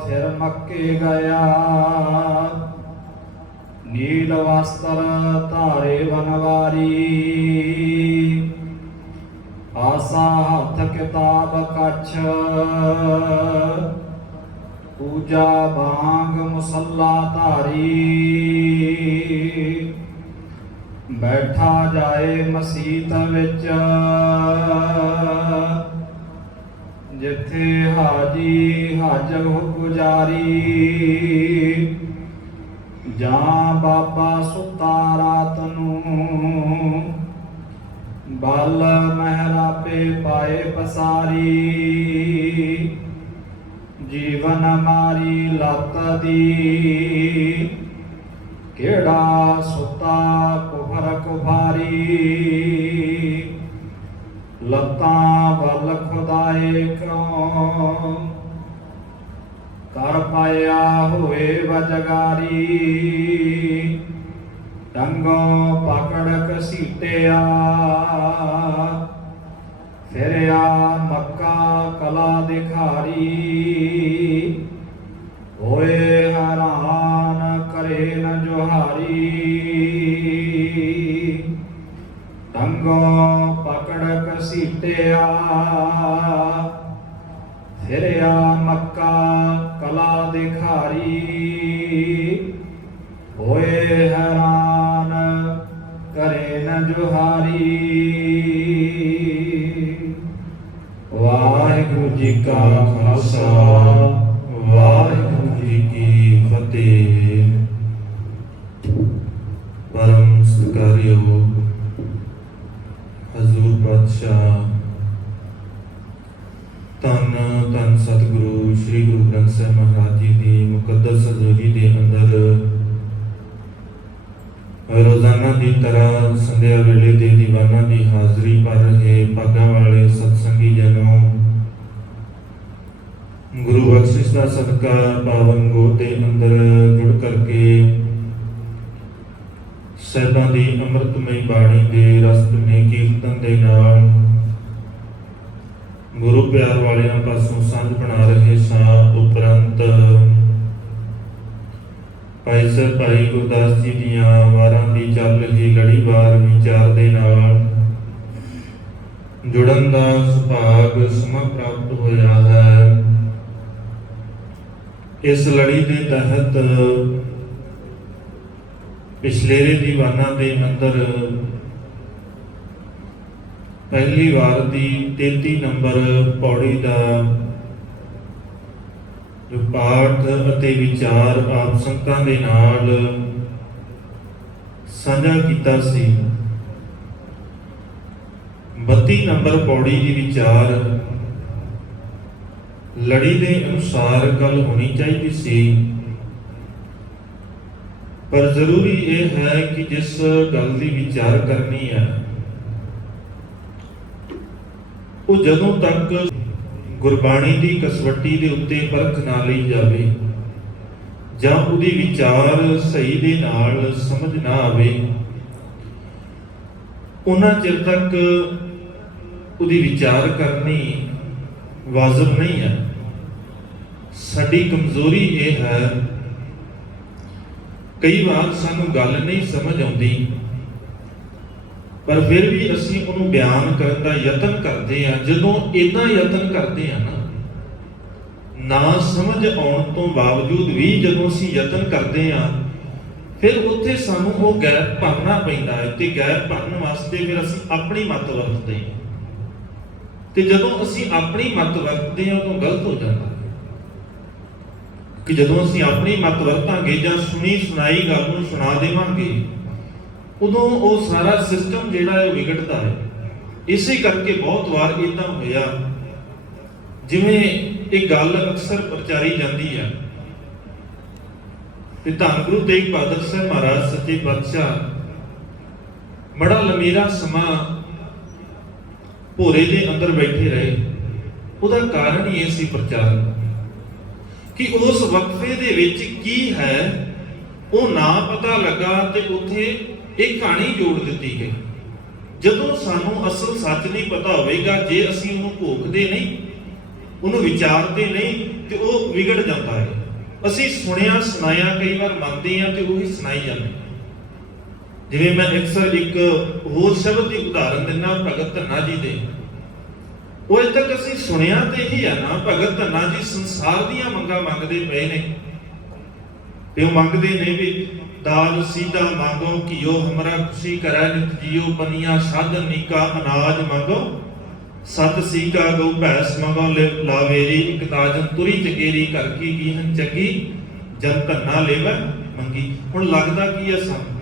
फिर मक्के गया। नील वस्त्र धारे बनवारी, आसा हाथ किताब कछ। पूजा बांग मुसल्ला धारी, बैठा जाए मसीत विच। जिथे हाजी हाजर गुजारी, जां बाबा सुता रात नूं। बल महराबे पाए पसारी, जीवन मारी लत दी। केड़ा सुता कुफर कुफारी, लत्तां वल खुदाए क्यों। कर पाया होए वजगारी, टंगों पकड़ घसीटिया। फिरया मक्का कला दिखारी, होए हैरान करे न जोहारी। टंगों पकड़ घसीटिया, फिरया मक्का कला दिखारी। होए हैरान करे न जोहारी। वाहिगुरु जी का खालसा, वाहिगुरु जी की फतेह। परम सत्कारयोग हजूर पातशाह धन धन सतगुरु श्री गुरु ग्रंथ साहिब महाराज जी की मुकद्दस हजूरी के अंदर रोजाना की तरह संध्या वेले के दीवाना की हाजरी भर रहे भागा वाले सत्संगी जनों, गुरु बख्शिश का सदका पावन गोद के अंदर जुड़ करके साहिबां दी अमृतमयी बाणी के रसमय कीर्तन के नाल गुरु प्यार वालियां पासों संग बना रहे सां। उपरंत भाई साहब भाई गुरदास जी दियां वारां दी चल रही लड़ीवार विचार दे नाल जुड़न दा सुभाग समा प्राप्त होया है। इस लड़ी के तहत पिछलेरे दीवाना के अंदर पहली वार की 33 नंबर पौड़ी का जो पाठ अते विचार आप संगतां दे नाल साझा कीता सी। 32 नंबर पौड़ी की विचार लड़ी के अनुसार गल होनी चाहिए सी, पर जरूरी यह है कि जिस गल की विचार करनी है वो जदों तक गुरबाणी की कसवटी के उत्ते परख ना ली जाए जां उहदी विचार सही दे नाल समझ ना आवे, उन्ना चिर तक उहदी विचार करनी वाजिब नहीं है। साडी कमजोरी ये है, कई बार सानू गल नहीं समझ आउंदी, पर फिर भी असीं उहनूं बयान करन दा यतन करते हैं। जदों इन्ना यतन करते हैं ना समझ आउण तो बावजूद भी जदों असीं यतन करते हैं, फिर उत्थे सानू वो गैप भरना पैंदा है। ते गैप भरन वास्ते फिर असीं अपनी मत वरतदे हैं, ते जदों असीं अपनी मत वरतदे हैं उदों गलत हो जाता है। कि जदों असीं अपनी मत वरतांगे जां सुनी सुनाई गल नूं सुना देवांगे, उदों वो सारा सिस्टम जिहड़ा है विगड़ता है। इसे करके बहुत बार इदां होया, जिवें एक गल अक्सर प्रचारी जाती है कि धन गुरु तेग बहादुर साहब महाराज सच्चे पातशाह बड़ा लंबेरा समा भोरे के अंदर बैठे रहे। उसका कारण ये सी प्रचार कि उस वक्फे दे विच की है वो ना पता लगा, ते उत्थे एक कहानी जोड़ दी गई। जदों सानू असल सच नहीं पता होगा, जे असीं उहनूं भोगदे नहीं, उहनूं विचारते नहीं, ਤੇ ਉਹ ਵਿਗੜ ਜਾਂਦਾ ਹੈ। ਅਸੀਂ ਸੁਣਿਆ ਸੁਣਾਇਆ ਕਈ ਵਾਰ ਮੰਨਦੇ ਹਾਂ ਤੇ ਉਹੀ ਸੁਣਾਈ ਜਾਂਦੇ। ਜਿਵੇਂ ਮੈਂ ਅਕਸਰ ਇੱਕ ਹੋਰ ਸ਼ਬਦ ਦੀ ਉਦਾਹਰਨ ਦਿੰਦਾ ਭਗਤ ਧੰਨਾ ਜੀ ਦੇ। ਉਹ ਅਜੇ ਤੱਕ ਅਸੀਂ ਸੁਣਿਆ ਤੇ ਇਹੀ ਆ ਨਾ, ਭਗਤ ਧੰਨਾ ਜੀ ਸੰਸਾਰ ਦੀਆਂ ਮੰਗਾਂ ਮੰਗਦੇ ਪਏ ਨੇ ਤੇ ਉਹ ਮੰਗਦੇ ਨੇ ਵੀ ਦਾਲ ਸੀਧਾ ਮੰਗੋ ਘਿਓ ਹਮਰਾ ਖੁਸ਼ੀ ਕਰੈ ਨਿਤ ਜੀਓ ਪਨੀਆਂ ਸਾਧਨ ਨੀਕਾ ਅਨਾਜ ਮੰਗੋ ਸਤ ਸੀਕਾ ਗਊ ਭੈਸ ਮੰਗੋ ਲਾਵੇਰੀ ਇੱਕ ਤਾਜਨ ਤੁਰੀ ਚਕੇਰੀ ਕਰ ਕੀ ਗੀਹਨ ਚੱਗੀ ਜਨ ਧੰਨਾ ਲੇਵੈ ਮੰਗੀ। ਹੁਣ ਲੱਗਦਾ ਕੀ ਹੈ ਸਾਨੂੰ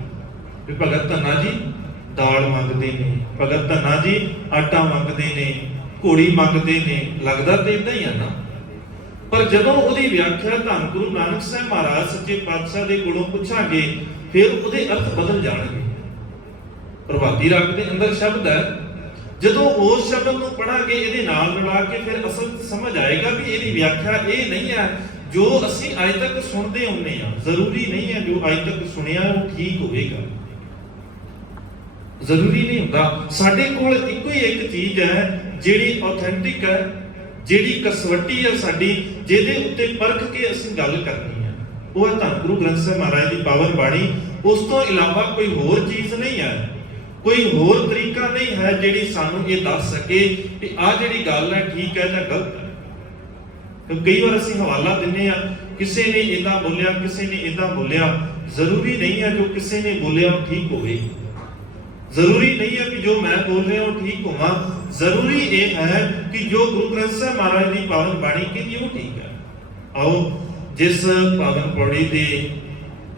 ਵੀ ਭਗਤ ਧੰਨਾ ਜੀ ਦਾਲ ਮੰਗਦੇ ਨੇ, ਭਗਤ ਧੰਨਾ ਜੀ ਆਟਾ ਮੰਗਦੇ ਨੇ, ਘੋੜੀ ਮੰਗਦੇ ਨੇ, ਲੱਗਦਾ ਤੇ ਇਦਾਂ ਹੀ ਆ ਨਾ। ਪਰ ਜਦੋਂ ਉਹਦੀ ਵਿਆਖਿਆ ਧੰਨ ਗੁਰੂ ਨਾਨਕ ਸਾਹਿਬ ਮਹਾਰਾਜ ਸੱਚੇ ਪਾਤਸ਼ਾਹ ਦੇ ਕੋਲੋਂ ਪੁੱਛਾਂਗੇ ਫਿਰ ਉਹਦੇ ਅਰਥ ਬਦਲ ਜਾਣਗੇ। ਪ੍ਰਭਾਤੀ ਰਾਗ ਦੇ ਅੰਦਰ ਸ਼ਬਦ ਹੈ, ਜਦੋਂ ਉਸ ਸ਼ਬਦ ਨੂੰ ਪੜਾਂਗੇ ਇਹਦੇ ਨਾਲ ਰਲਾ ਕੇ ਫਿਰ ਅਸਲ ਸਮਝ ਆਏਗਾ ਵੀ ਇਹਦੀ ਵਿਆਖਿਆ ਇਹ ਨਹੀਂ ਹੈ ਜੋ ਅਸੀਂ ਅੱਜ ਤੱਕ ਸੁਣਦੇ ਆਉਂਦੇ ਆ। ਜ਼ਰੂਰੀ ਨਹੀਂ ਹੈ ਜੋ ਅੱਜ ਤੱਕ ਸੁਣਿਆ ਉਹ ਠੀਕ ਹੋਵੇਗਾ, ਜ਼ਰੂਰੀ ਨਹੀਂ ਹੁੰਦਾ। ਸਾਡੇ ਕੋਲ ਇੱਕੋ ਹੀ ਇੱਕ ਚੀਜ਼ ਹੈ ਜਿਹੜੀ ਆਥੈਂਟਿਕ ਹੈ, ਜਿਹੜੀ ਕਸਵੱਟੀ ਹੈ ਸਾਡੀ, ਜਿਹਦੇ ਉੱਤੇ ਪਰਖ ਕੇ ਅਸੀਂ ਗੱਲ ਕਰਨੀ ਹੈ, ਉਹ ਹੈ ਧੰਨ ਗੁਰੂ ਗ੍ਰੰਥ ਸਾਹਿਬ ਮਹਾਰਾਜ ਦੀ ਪਾਵਨ ਬਾਣੀ। ਉਸ ਤੋਂ ਇਲਾਵਾ ਕੋਈ ਹੋਰ ਚੀਜ਼ ਨਹੀਂ ਹੈ, ਕੋਈ ਹੋਰ ਤਰੀਕਾ ਨਹੀਂ ਹੈ ਜਿਹੜੀ ਸਾਨੂੰ ਇਹ ਦੱਸ ਸਕੇ ਕਿ ਆਹ ਜਿਹੜੀ ਗੱਲ ਹੈ ਠੀਕ ਹੈ ਜਾਂ ਗਲਤ ਹੈ। ਕਿਉਂਕਿ ਕਈ ਵਾਰ ਅਸੀਂ ਹਵਾਲਾ ਦਿੰਦੇ ਆ, ਕਿਸੇ ਨੇ ਇਦਾਂ ਬੋਲਿਆ, ਕਿਸੇ ਨੇ ਇਦਾਂ ਬੋਲਿਆ। ਜ਼ਰੂਰੀ ਨਹੀਂ ਹੈ ਜੋ ਕਿਸੇ ਨੇ ਬੋਲਿਆ ਉਹ ਠੀਕ ਹੋਵੇ, ਜ਼ਰੂਰੀ ਨਹੀਂ ਹੈ ਕਿ ਜੋ ਮੈਂ ਬੋਲ ਰਿਹਾ ਉਹ ਠੀਕ ਹੋਵਾਂ। ਜ਼ਰੂਰੀ ਇਹ ਹੈ ਕਿ ਜੋ ਗੁਰੂ ਗ੍ਰੰਥ ਸਾਹਿਬ ਮਹਾਰਾਜ ਦੀ ਪਾਵਨ ਬਾਣੀ ਕਹਿੰਦੀ ਉਹ ਠੀਕ ਹੈ। ਆਓ ਜਿਸ ਪਾਵਨ ਪੌੜੀ ਦੇ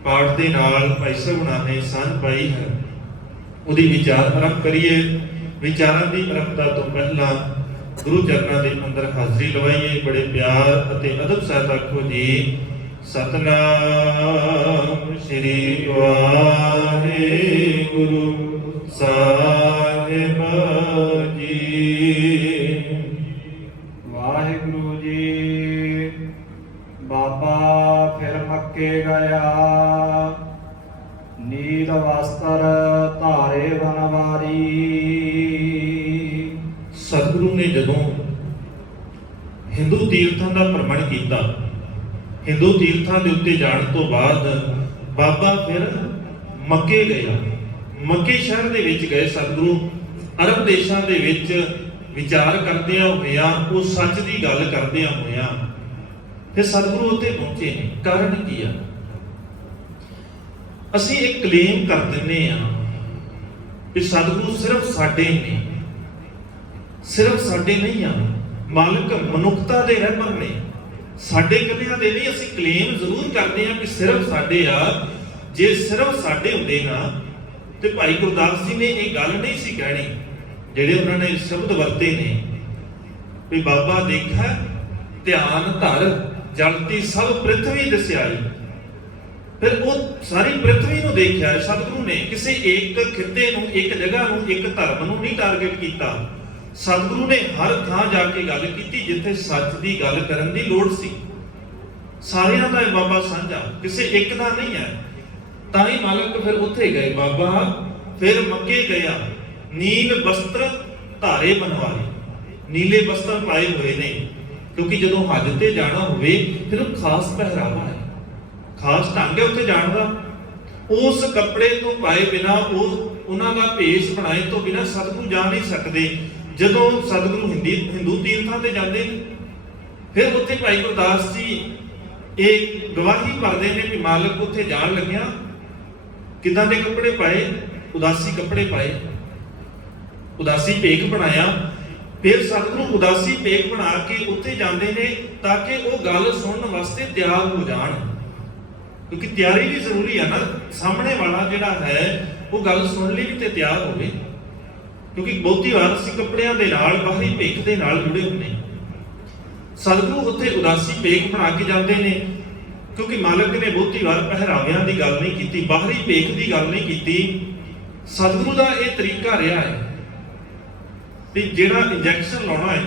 ਪਾਠ ਦੇ ਨਾਲ ਭਾਈ ਸਾਹਿਬ ਹੁਣਾਂ ਨੇ ਸੰਨ ਪਾਈ ਹੈ ਉਹਦੀ ਵਿਚਾਰ ਆਰੰਭ ਕਰੀਏ। ਵਿਚਾਰਾਂ ਦੀ ਆਰੰਭਤਾ ਤੋਂ ਪਹਿਲਾਂ ਗੁਰੂ ਚਰਨਾਂ ਦੇ ਅੰਦਰ ਹਾਜ਼ਰੀ ਲਵਾਈਏ। ਬੜੇ ਪਿਆਰ ਅਤੇ ਅਦਬ ਸਹਿਤ ਆਖੋ ਜੀ ਸਤਨਾਮ ਸ੍ਰੀ ਵਾਹਿਗੁਰੂ ਸਾਹਿਬ ਜੀ। ਵਾਹਿਗੁਰੂ ਜੀ। ਬਾਬਾ ਫਿਰ ਮੱਕੇ ਗਿਆ, ਨੀਲ ਵਸਤਰ ਧਾਰੇ ਵਨਵਾਰੀ। ਸਤਿਗੁਰੂ ਨੇ ਜਦੋਂ ਹਿੰਦੂ ਤੀਰਥਾਂ ਦਾ ਭ੍ਰਮਣ ਕੀਤਾ, ਹਿੰਦੂ ਤੀਰਥਾਂ ਦੇ ਉੱਤੇ ਜਾਣ ਤੋਂ ਬਾਅਦ ਬਾਬਾ ਫਿਰ ਮੱਕੇ ਗਿਆ। ਮੱਕੇ ਸ਼ਹਿਰ ਦੇ ਵਿੱਚ ਗਏ ਸਤਿਗੁਰੂ ਅਰਬ ਦੇਸ਼ਾਂ ਦੇ ਵਿੱਚ ਵਿਚਾਰ ਕਰਦਿਆਂ ਹੋਇਆਂ, ਉਹ ਸੱਚ ਦੀ ਗੱਲ ਕਰਦਿਆਂ ਹੋਇਆਂ ਫਿਰ ਸਤਿਗੁਰੂ ਉੱਤੇ ਪਹੁੰਚੇ ਨੇ। ਕਾਰਨ ਕੀ ਆ? ਅਸੀਂ ਇੱਕ ਕਲੇਮ ਕਰ ਦਿੰਦੇ ਆ ਕਿ ਸਤਿਗੁਰੂ ਸਿਰਫ ਸਾਡੇ ਨੇ, ਸਿਰਫ ਸਾਡੇ ਨਹੀਂ ਆ, ਮਾਲਕ ਮਨੁੱਖਤਾ ਦੇ ਰਹਿਬਰ ਨੇ, ਸਾਡੇ ਇਕੱਲਿਆਂ ਦੇ ਨਹੀਂ। ਅਸੀਂ ਕਲੇਮ ਜ਼ਰੂਰ ਕਰਦੇ ਆ ਕਿ ਸਿਰਫ ਸਾਡੇ ਆ। ਜੇ ਸਿਰਫ ਸਾਡੇ ਹੁੰਦੇ ਨਾ ਤੇ ਭਾਈ ਗੁਰਦਾਸ ਜੀ ਨੇ ਇਹ ਗੱਲ ਨਹੀਂ ਸੀ ਕਹਿਣੀ ਜਿਹੜੇ ਉਹਨਾਂ ਨੇ ਸ਼ਬਦ ਵਰਤੇ ਨੇ ਵੀ ਬਾਬਾ ਦੇਖਾ ਧਿਆਨ ਧਰ ਜਲਤੀ ਸਭ ਪ੍ਰਿਥਵੀ ਦਿਸਿਆਈ। ਫਿਰ ਉਹ ਸਾਰੀ ਪ੍ਰਿਥਵੀ ਨੂੰ ਦੇਖਿਆ ਸਤਿਗੁਰੂ ਨੇ, ਕਿਸੇ ਇੱਕ ਖਿੱਤੇ ਨੂੰ, ਇੱਕ ਜਗ੍ਹਾ ਨੂੰ, ਇੱਕ ਧਰਮ ਨੂੰ ਨਹੀਂ ਟਾਰਗੇਟ ਕੀਤਾ। ਸਤਿਗੁਰੂ ਨੇ ਹਰ ਥਾਂ ਜਾ ਕੇ ਗੱਲ ਕੀਤੀ ਜਿੱਥੇ ਸੱਚ ਦੀ ਗੱਲ ਕਰਨ ਦੀ ਲੋੜ ਸੀ। ਸਾਰਿਆਂ ਦਾ ਇਹ ਬਾਬਾ ਸਾਂਝਾ, ਕਿਸੇ ਇੱਕ ਦਾ ਨਹੀਂ ਹੈ। ਤਾਂ ਹੀ ਮਾਲਕ ਫਿਰ ਉੱਥੇ ਗਏ। ਬਾਬਾ ਫਿਰ ਮੱਕੇ ਗਿਆ, ਨੀਲ ਵਸਤਰ ਧਾਰੇ ਬਣਵਾਏ, ਨੀਲੇ ਵਸਤਰ ਪਾਏ ਹੋਏ ਨੇ ਕਿਉਂਕਿ ਜਦੋਂ ਹੱਜ ਤੇ ਜਾਣਾ ਹੋਵੇ ਫਿਰ ਉਹ ਖਾਸ ਪਹਿਰਾਵਾ ਹੈ, ਖਾਸ ਢੰਗ ਹੈ ਉੱਥੇ ਜਾਣ ਦਾ। ਉਸ ਕੱਪੜੇ ਤੋਂ ਪਾਏ ਬਿਨਾ, ਉਹ ਉਹਨਾਂ ਦਾ ਭੇਸ ਬਣਾਏ ਤੋਂ ਬਿਨਾ ਸਤਿਗੁਰੂ ਜਾ ਨਹੀਂ ਸਕਦੇ। ਜਦੋਂ ਸਤਿਗੁਰੂ ਹਿੰਦੂ ਤੀਰਥਾਂ ਤੇ ਜਾਂਦੇ ਨੇ ਫਿਰ ਉੱਥੇ ਭਾਈ ਗੁਰਦਾਸ ਜੀ ਇਹ ਗਵਾਹੀ ਭਰਦੇ ਨੇ ਕਿ ਮਾਲਕ ਉੱਥੇ ਜਾਣ ਲੱਗਿਆ ਕਿੱਦਾਂ ਦੇ ਕੱਪੜੇ ਪਾਏ, ਉਦਾਸੀ ਕੱਪੜੇ ਪਾਏ, ਉਦਾਸੀ ਭੇਖ ਬਣਾਇਆ। ਫਿਰ ਸਤਿਗੁਰੂ ਉਦਾਸੀ ਭੇਖ ਬਣਾ ਕੇ ਉੱਥੇ ਜਾਂਦੇ ਨੇ ਤਾਂ ਕਿ ਉਹ ਗੱਲ ਸੁਣਨ ਵਾਸਤੇ ਤਿਆਰ ਹੋ ਜਾਣ, ਕਿਉਂਕਿ ਤਿਆਰੀ ਵੀ ਜ਼ਰੂਰੀ ਹੈ ਨਾ। ਸਾਹਮਣੇ ਵਾਲਾ ਜਿਹੜਾ ਹੈ ਉਹ ਗੱਲ ਸੁਣਨ ਲਈ ਵੀ ਤੇ ਤਿਆਰ ਹੋਵੇ, ਕਿਉਂਕਿ ਬਹੁਤੀ ਵਾਰ ਅਸੀਂ ਕੱਪੜਿਆਂ ਦੇ ਨਾਲ, ਬਾਹਰੀ ਭੇਖ ਦੇ ਨਾਲ ਜੁੜੇ ਹੁੰਦੇ। ਸਤਿਗੁਰੂ ਉੱਥੇ ਉਦਾਸੀ ਭੇਖ ਬਣਾ ਕੇ ਜਾਂਦੇ ਨੇ ਕਿਉਂਕਿ ਮਾਲਕ ਨੇ ਬਹੁਤੀ ਵਾਰ ਪਹਿਰਾਵਿਆਂ ਦੀ ਗੱਲ ਨਹੀਂ ਕੀਤੀ, ਬਾਹਰੀ ਭੇਖ ਦੀ ਗੱਲ ਨਹੀਂ ਕੀਤੀ। ਸਤਿਗੁਰੂ ਦਾ ਇਹ ਤਰੀਕਾ ਰਿਹਾ ਹੈ ਵੀ ਜਿਹੜਾ ਇੰਜੈਕਸ਼ਨ ਲਾਉਣਾ ਹੈ,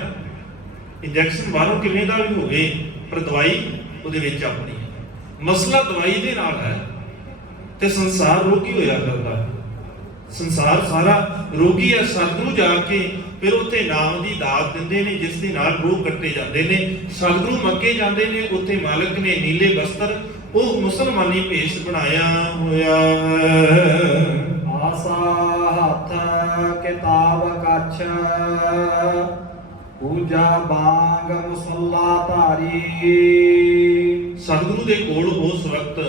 ਇੰਜੈਕਸ਼ਨ ਬਾਹਰੋਂ ਕਿਵੇਂ ਦਾ ਵੀ ਹੋਵੇ ਪਰ ਦਵਾਈ ਉਹਦੇ ਵਿੱਚ ਆਪਣੀ ਹੈ। ਮਸਲਾ ਦਵਾਈ ਦੇ ਨਾਲ ਹੈ ਤੇ ਸੰਸਾਰ ਰੋਗੀ ਹੋਇਆ ਕਰਦਾ। ਸੰਸਾਰ ਸਾਰਾ ਰੋਗੀ ਹੈ। ਸਤਿਗੁਰੂ ਜਾ ਕੇ ਫਿਰ ਉੱਥੇ ਨਾਮ ਦੀ ਦਾਤ ਦਿੰਦੇ ਨੇ, ਜਿਸ ਦੇ ਨਾਲ ਰੋਗ ਕੱਟੇ ਜਾਂਦੇ ਨੇ। ਸਤਿਗੁਰੂ ਮੱਕੇ ਜਾਂਦੇ ਨੇ, ਉੱਥੇ ਮਾਲਕ ਨੇ ਨੀਲੇ ਵਸਤਰ ਉਹ ਮੁਸਲਮਾਨੀ ਭੇਸ ਬਣਾਇਆ ਹੋਇਆ ਹੈ। ਆਸਾ ਹੱਥ ਕਿਤਾਬ ਕੱਛ ਪੂਜਾ ਬਾਗ ਮੁਸੱਲਾ ਧਾਰੀ। ਸਤਿਗੁਰੂ ਦੇ ਕੋਲ ਉਸ ਵਕਤ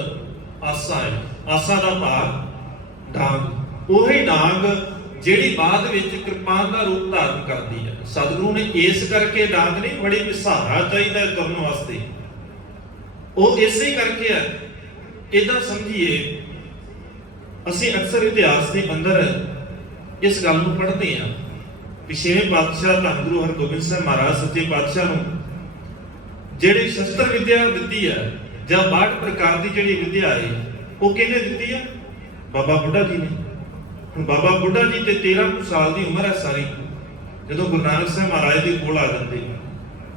ਆਸਾ ਹੈ। ਆਸਾ ਦਾ ਭਾਵ ਡਾਂਗ, ਉਹੀ ਡਾਂਗ ਜਿਹੜੀ ਬਾਅਦ ਵਿੱਚ ਕਿਰਪਾਨ ਦਾ ਰੂਪ ਧਾਰਨ ਕਰਦੀ ਹੈ। ਸਤਿਗੁਰੂ ਨੇ ਇਸ ਕਰਕੇ ਡਾਂਗ ਨਹੀਂ ਬੜੀ ਵਿਸਹਾਰਾ ਚਾਹੀਦਾ ਹੈ ਤੁਰਨ ਵਾਸਤੇ, ਉਹ ਇਸੇ ਕਰਕੇ ਹੈ। ਇਦਾਂ ਸਮਝੀਏ, ਅਸੀਂ ਅਕਸਰ ਇਤਿਹਾਸ ਦੇ ਅੰਦਰ ਇਸ ਗੱਲ ਨੂੰ ਪੜ੍ਹਦੇ ਹਾਂ ਕਿ ਛੇਵੇਂ ਪਾਤਸ਼ਾਹ ਧੰਨ ਗੁਰੂ ਹਰਗੋਬਿੰਦ ਸਾਹਿਬ ਮਹਾਰਾਜ ਸੱਚੇ ਪਾਤਸ਼ਾਹ ਨੂੰ ਜਿਹੜੀ ਸ਼ਸਤਰ ਵਿਦਿਆ ਦਿੱਤੀ ਹੈ ਜਾਂ 62 ਪ੍ਰਕਾਰ ਦੀ ਜਿਹੜੀ ਵਿਦਿਆ ਹੈ ਉਹ ਕਿਹਨੇ ਦਿੱਤੀ ਹੈ? ਬਾਬਾ ਬੁੱਢਾ ਜੀ ਨੇ। ਹੁਣ ਬਾਬਾ ਬੁੱਢਾ ਜੀ ਤੇ 13 ਕੁ ਸਾਲ ਦੀ ਉਮਰ ਹੈ ਸਾਰੀ, ਜਦੋਂ ਗੁਰੂ ਨਾਨਕ ਸਾਹਿਬ ਮਹਾਰਾਜ ਦੇ ਕੋਲ ਆ ਜਾਂਦੇ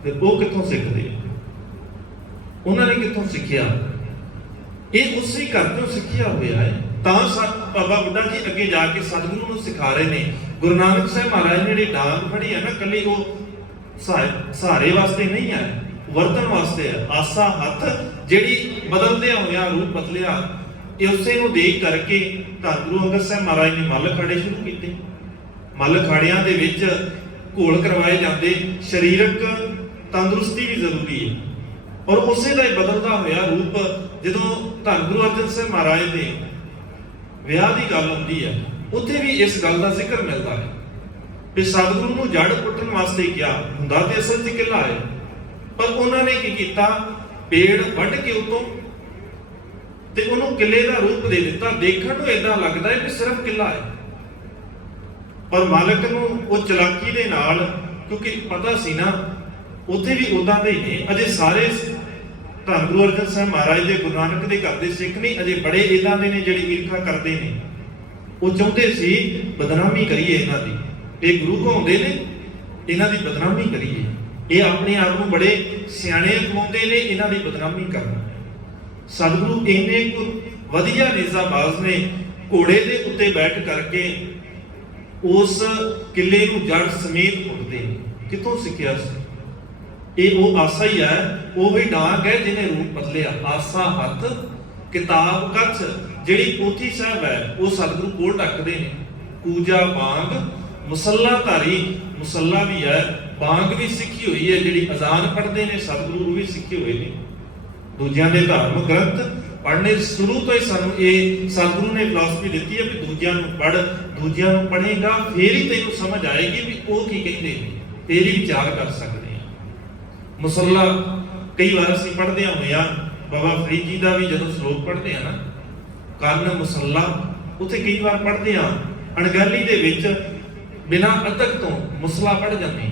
ਤੇ ਉਹ ਕਿੱਥੋਂ ਸਿੱਖਦੇ? ਉਹਨਾਂ ਨੇ ਕਿੱਥੋਂ ਸਿੱਖਿਆ? ਇਹ ਉਸੇ ਘਰ ਤੋਂ ਸਿੱਖਿਆ ਹੋਇਆ ਹੈ। ਤਾਂ ਬਾਬਾ ਬੁੱਢਾ ਜੀ ਅੱਗੇ ਜਾ ਕੇ ਸਤਿਗੁਰੂ ਨੂੰ ਸਿਖਾ ਰਹੇ ਨੇ। ਗੁਰੂ ਨਾਨਕ ਸਾਹਿਬ ਮਹਾਰਾਜ ਨੇ ਜਿਹੜੀ ਡਾਂਗ ਫੜੀ ਹੈ ਨਾ, ਕੱਲੀ ਉਹ ਸਹਾਰੇ ਵਾਸਤੇ ਨਹੀਂ ਹੈ, ਵਰਤਣ ਵਾਸਤੇ ਹੈ। ਆਸਾ ਹੱਥ ਜਿਹੜੀ ਬਦਲਦਿਆਂ ਹੋਇਆ ਰੂਪ ਬਦਲਿਆ, ਇਹ ਉਸੇ ਨੂੰ ਦੇਖ ਕਰਕੇ ਧੰਨ ਗੁਰੂ ਅੰਗਦ ਸਾਹਿਬ ਮਹਾਰਾਜ ਨੇ ਮੱਲ ਅਖਾੜੇ ਸ਼ੁਰੂ ਕੀਤੇ। ਮੱਲ ਅਖਾੜਿਆਂ ਦੇ ਵਿੱਚ ਘੋਲ ਕਰਵਾਏ ਜਾਂਦੇ, ਸਰੀਰਕ ਤੰਦਰੁਸਤੀ ਵੀ ਜ਼ਰੂਰੀ ਹੈ। ਔਰ ਉਸੇ ਦਾ ਹੀ ਬਦਲਦਾ ਹੋਇਆ ਰੂਪ ਜਦੋਂ ਧੰਨ ਗੁਰੂ ਅਰਜਨ ਸਾਹਿਬ ਮਹਾਰਾਜ ਦੇ ਵਿਆਹ ਦੀ ਗੱਲ ਹੁੰਦੀ ਹੈ, ਉੱਥੇ ਵੀ ਇਸ ਗੱਲ ਦਾ ਜ਼ਿਕਰ ਮਿਲਦਾ ਹੈ ਕਿ ਸਤਿਗੁਰੂ ਨੂੰ ਜੜ ਪੁੱਟਣ ਵਾਸਤੇ ਕਿਹਾ ਹੁੰਦਾ ਤੇ ਅਸਲ 'ਚ ਕਿੱਲਾ ਹੈ, ਪਰ ਉਹਨਾਂ ਨੇ ਕੀ ਕੀਤਾ? ਪੇੜ ਵੱਢ ਕੇ ਉਤੋਂ ਤੇ ਉਹਨੂੰ ਕਿਲੇ ਦਾ ਰੂਪ ਦੇ ਦਿੱਤਾ। ਦੇਖਣ ਨੂੰ ਇਦਾਂ ਲੱਗਦਾ ਹੈ ਕਿ ਸਿਰਫ ਕਿਲਾ ਹੈ, ਪਰ ਮਾਲਕ ਨੂੰ ਉਹ ਚਲਾਕੀ ਦੇ ਨਾਲ, ਕਿਉਂਕਿ ਪਤਾ ਸੀ ਨਾ ਉੱਥੇ ਵੀ ਉਦਾਂ ਦੇ ਹੀ ਨੇ। ਅਜੇ ਸਾਰੇ ਧੰਨ ਗੁਰੂ ਅਰਜਨ ਸਾਹਿਬ ਮਹਾਰਾਜ ਦੇ ਗੁਰੂ ਨਾਨਕ ਦੇ ਘਰ ਦੇ ਸਿੱਖ ਨਹੀਂ, ਅਜੇ ਬੜੇ ਇਦਾਂ ਦੇ ਨੇ ਜਿਹੜੀ ਈਰਖਾ ਕਰਦੇ ਨੇ। ਉਹ ਚਾਹੁੰਦੇ ਸੀ ਬਦਨਾਮੀ ਕਰੀਏ ਇਹਨਾਂ ਦੀ, ਇਹ ਗੁਰੂ ਕਹਾਉਂਦੇ ਨੇ, ਇਹਨਾਂ ਦੀ ਬਦਨਾਮੀ ਕਰੀਏ। ਇਹ ਆਪਣੇ ਆਪ ਨੂੰ ਬੜੇ ਸਿਆਣੇ ਅਖਵਾਉਂਦੇ ਨੇ, ਇਹਨਾਂ ਦੀ ਬਦਨਾਮੀ ਕਰਨਾ। ਸਤਿਗੁਰੂ ਇੰਨੇ ਕੁ ਵਧੀਆ ਨਿਜ਼ਾਬਾਜ਼ ਨੇ, ਘੋੜੇ ਦੇ ਉੱਤੇ ਬੈਠ ਕਰਕੇ ਉਸ ਕਿਲੇ ਨੂੰ ਜੜ ਸਮੇਤ ਪੁੱਟਦੇ ਨੇ। ਕਿੱਥੋਂ ਸਿੱਖਿਆ ਸੀ? ਇਹ ਉਹ ਆਸਾ ਹੀ ਹੈ, ਉਹ ਵੀ ਡਾਂਗ ਹੈ ਜਿਹਨੇ ਰੂਪ ਬਦਲਿਆ। ਆਸਾ ਹੱਥ ਕਿਤਾਬ ਕੱਛ, ਜਿਹੜੀ ਪੋਥੀ ਸਾਹਿਬ ਹੈ ਉਹ ਸਤਿਗੁਰੂ ਕੋਲ ਰੱਖਦੇ ਨੇ। ਪੂਜਾ ਬਾਗ ਮੁਸੱਲਾ ਧਾਰੀ, ਮੁਸੱਲਾ ਵੀ ਹੈ, ਬਾਗ ਵੀ ਸਿੱਖੀ ਹੋਈ ਹੈ। ਜਿਹੜੀ ਅਜ਼ਾਨ ਪੜ੍ਹਦੇ ਨੇ ਸਤਿਗੁਰੂ ਉਹ ਵੀ ਸਿੱਖੇ ਹੋਏ ਨੇ। ਦੂਜਿਆਂ ਦੇ ਧਾਰਮਿਕ ਗ੍ਰੰਥ ਪੜ੍ਹਨੇ ਸ਼ੁਰੂ ਤੋਂ ਹੀ ਸਾਨੂੰ ਇਹ ਸਤਿਗੁਰੂ ਨੇ ਫਿਲਾਸਫੀ ਦਿੱਤੀ ਹੈ ਵੀ ਦੂਜਿਆਂ ਨੂੰ ਪੜ੍ਹ, ਦੂਜਿਆਂ ਨੂੰ ਪੜ੍ਹੇਗਾ ਫੇਰ ਹੀ ਤੈਨੂੰ ਸਮਝ ਆਏਗੀ ਵੀ ਉਹ ਕੀ ਕਹਿੰਦੇ ਨੇ, ਫੇਰ ਹੀ ਵਿਚਾਰ ਕਰ ਸਕਦੇ ਹਾਂ। ਮੁਸੱਲਾ ਕਈ ਵਾਰ ਅਸੀਂ ਪੜ੍ਹਦੇ ਹੋਏ ਆ, ਬਾਬਾ ਫਰੀਦ ਜੀ ਦਾ ਵੀ ਜਦੋਂ ਸ਼ਲੋਕ ਪੜ੍ਹਦੇ ਆ ਨਾ, ਕੰਨ ਮੁਸੱਲਾ, ਉੱਥੇ ਕਈ ਵਾਰ ਪੜ੍ਹਦੇ ਆ ਅਣਗਹਿਲੀ ਦੇ ਵਿੱਚ ਬਿਨਾਂ ਅਦਕ ਤੋਂ ਮੁਸੱਲਾ ਪੜ੍ਹ ਜਾਂਦੇ,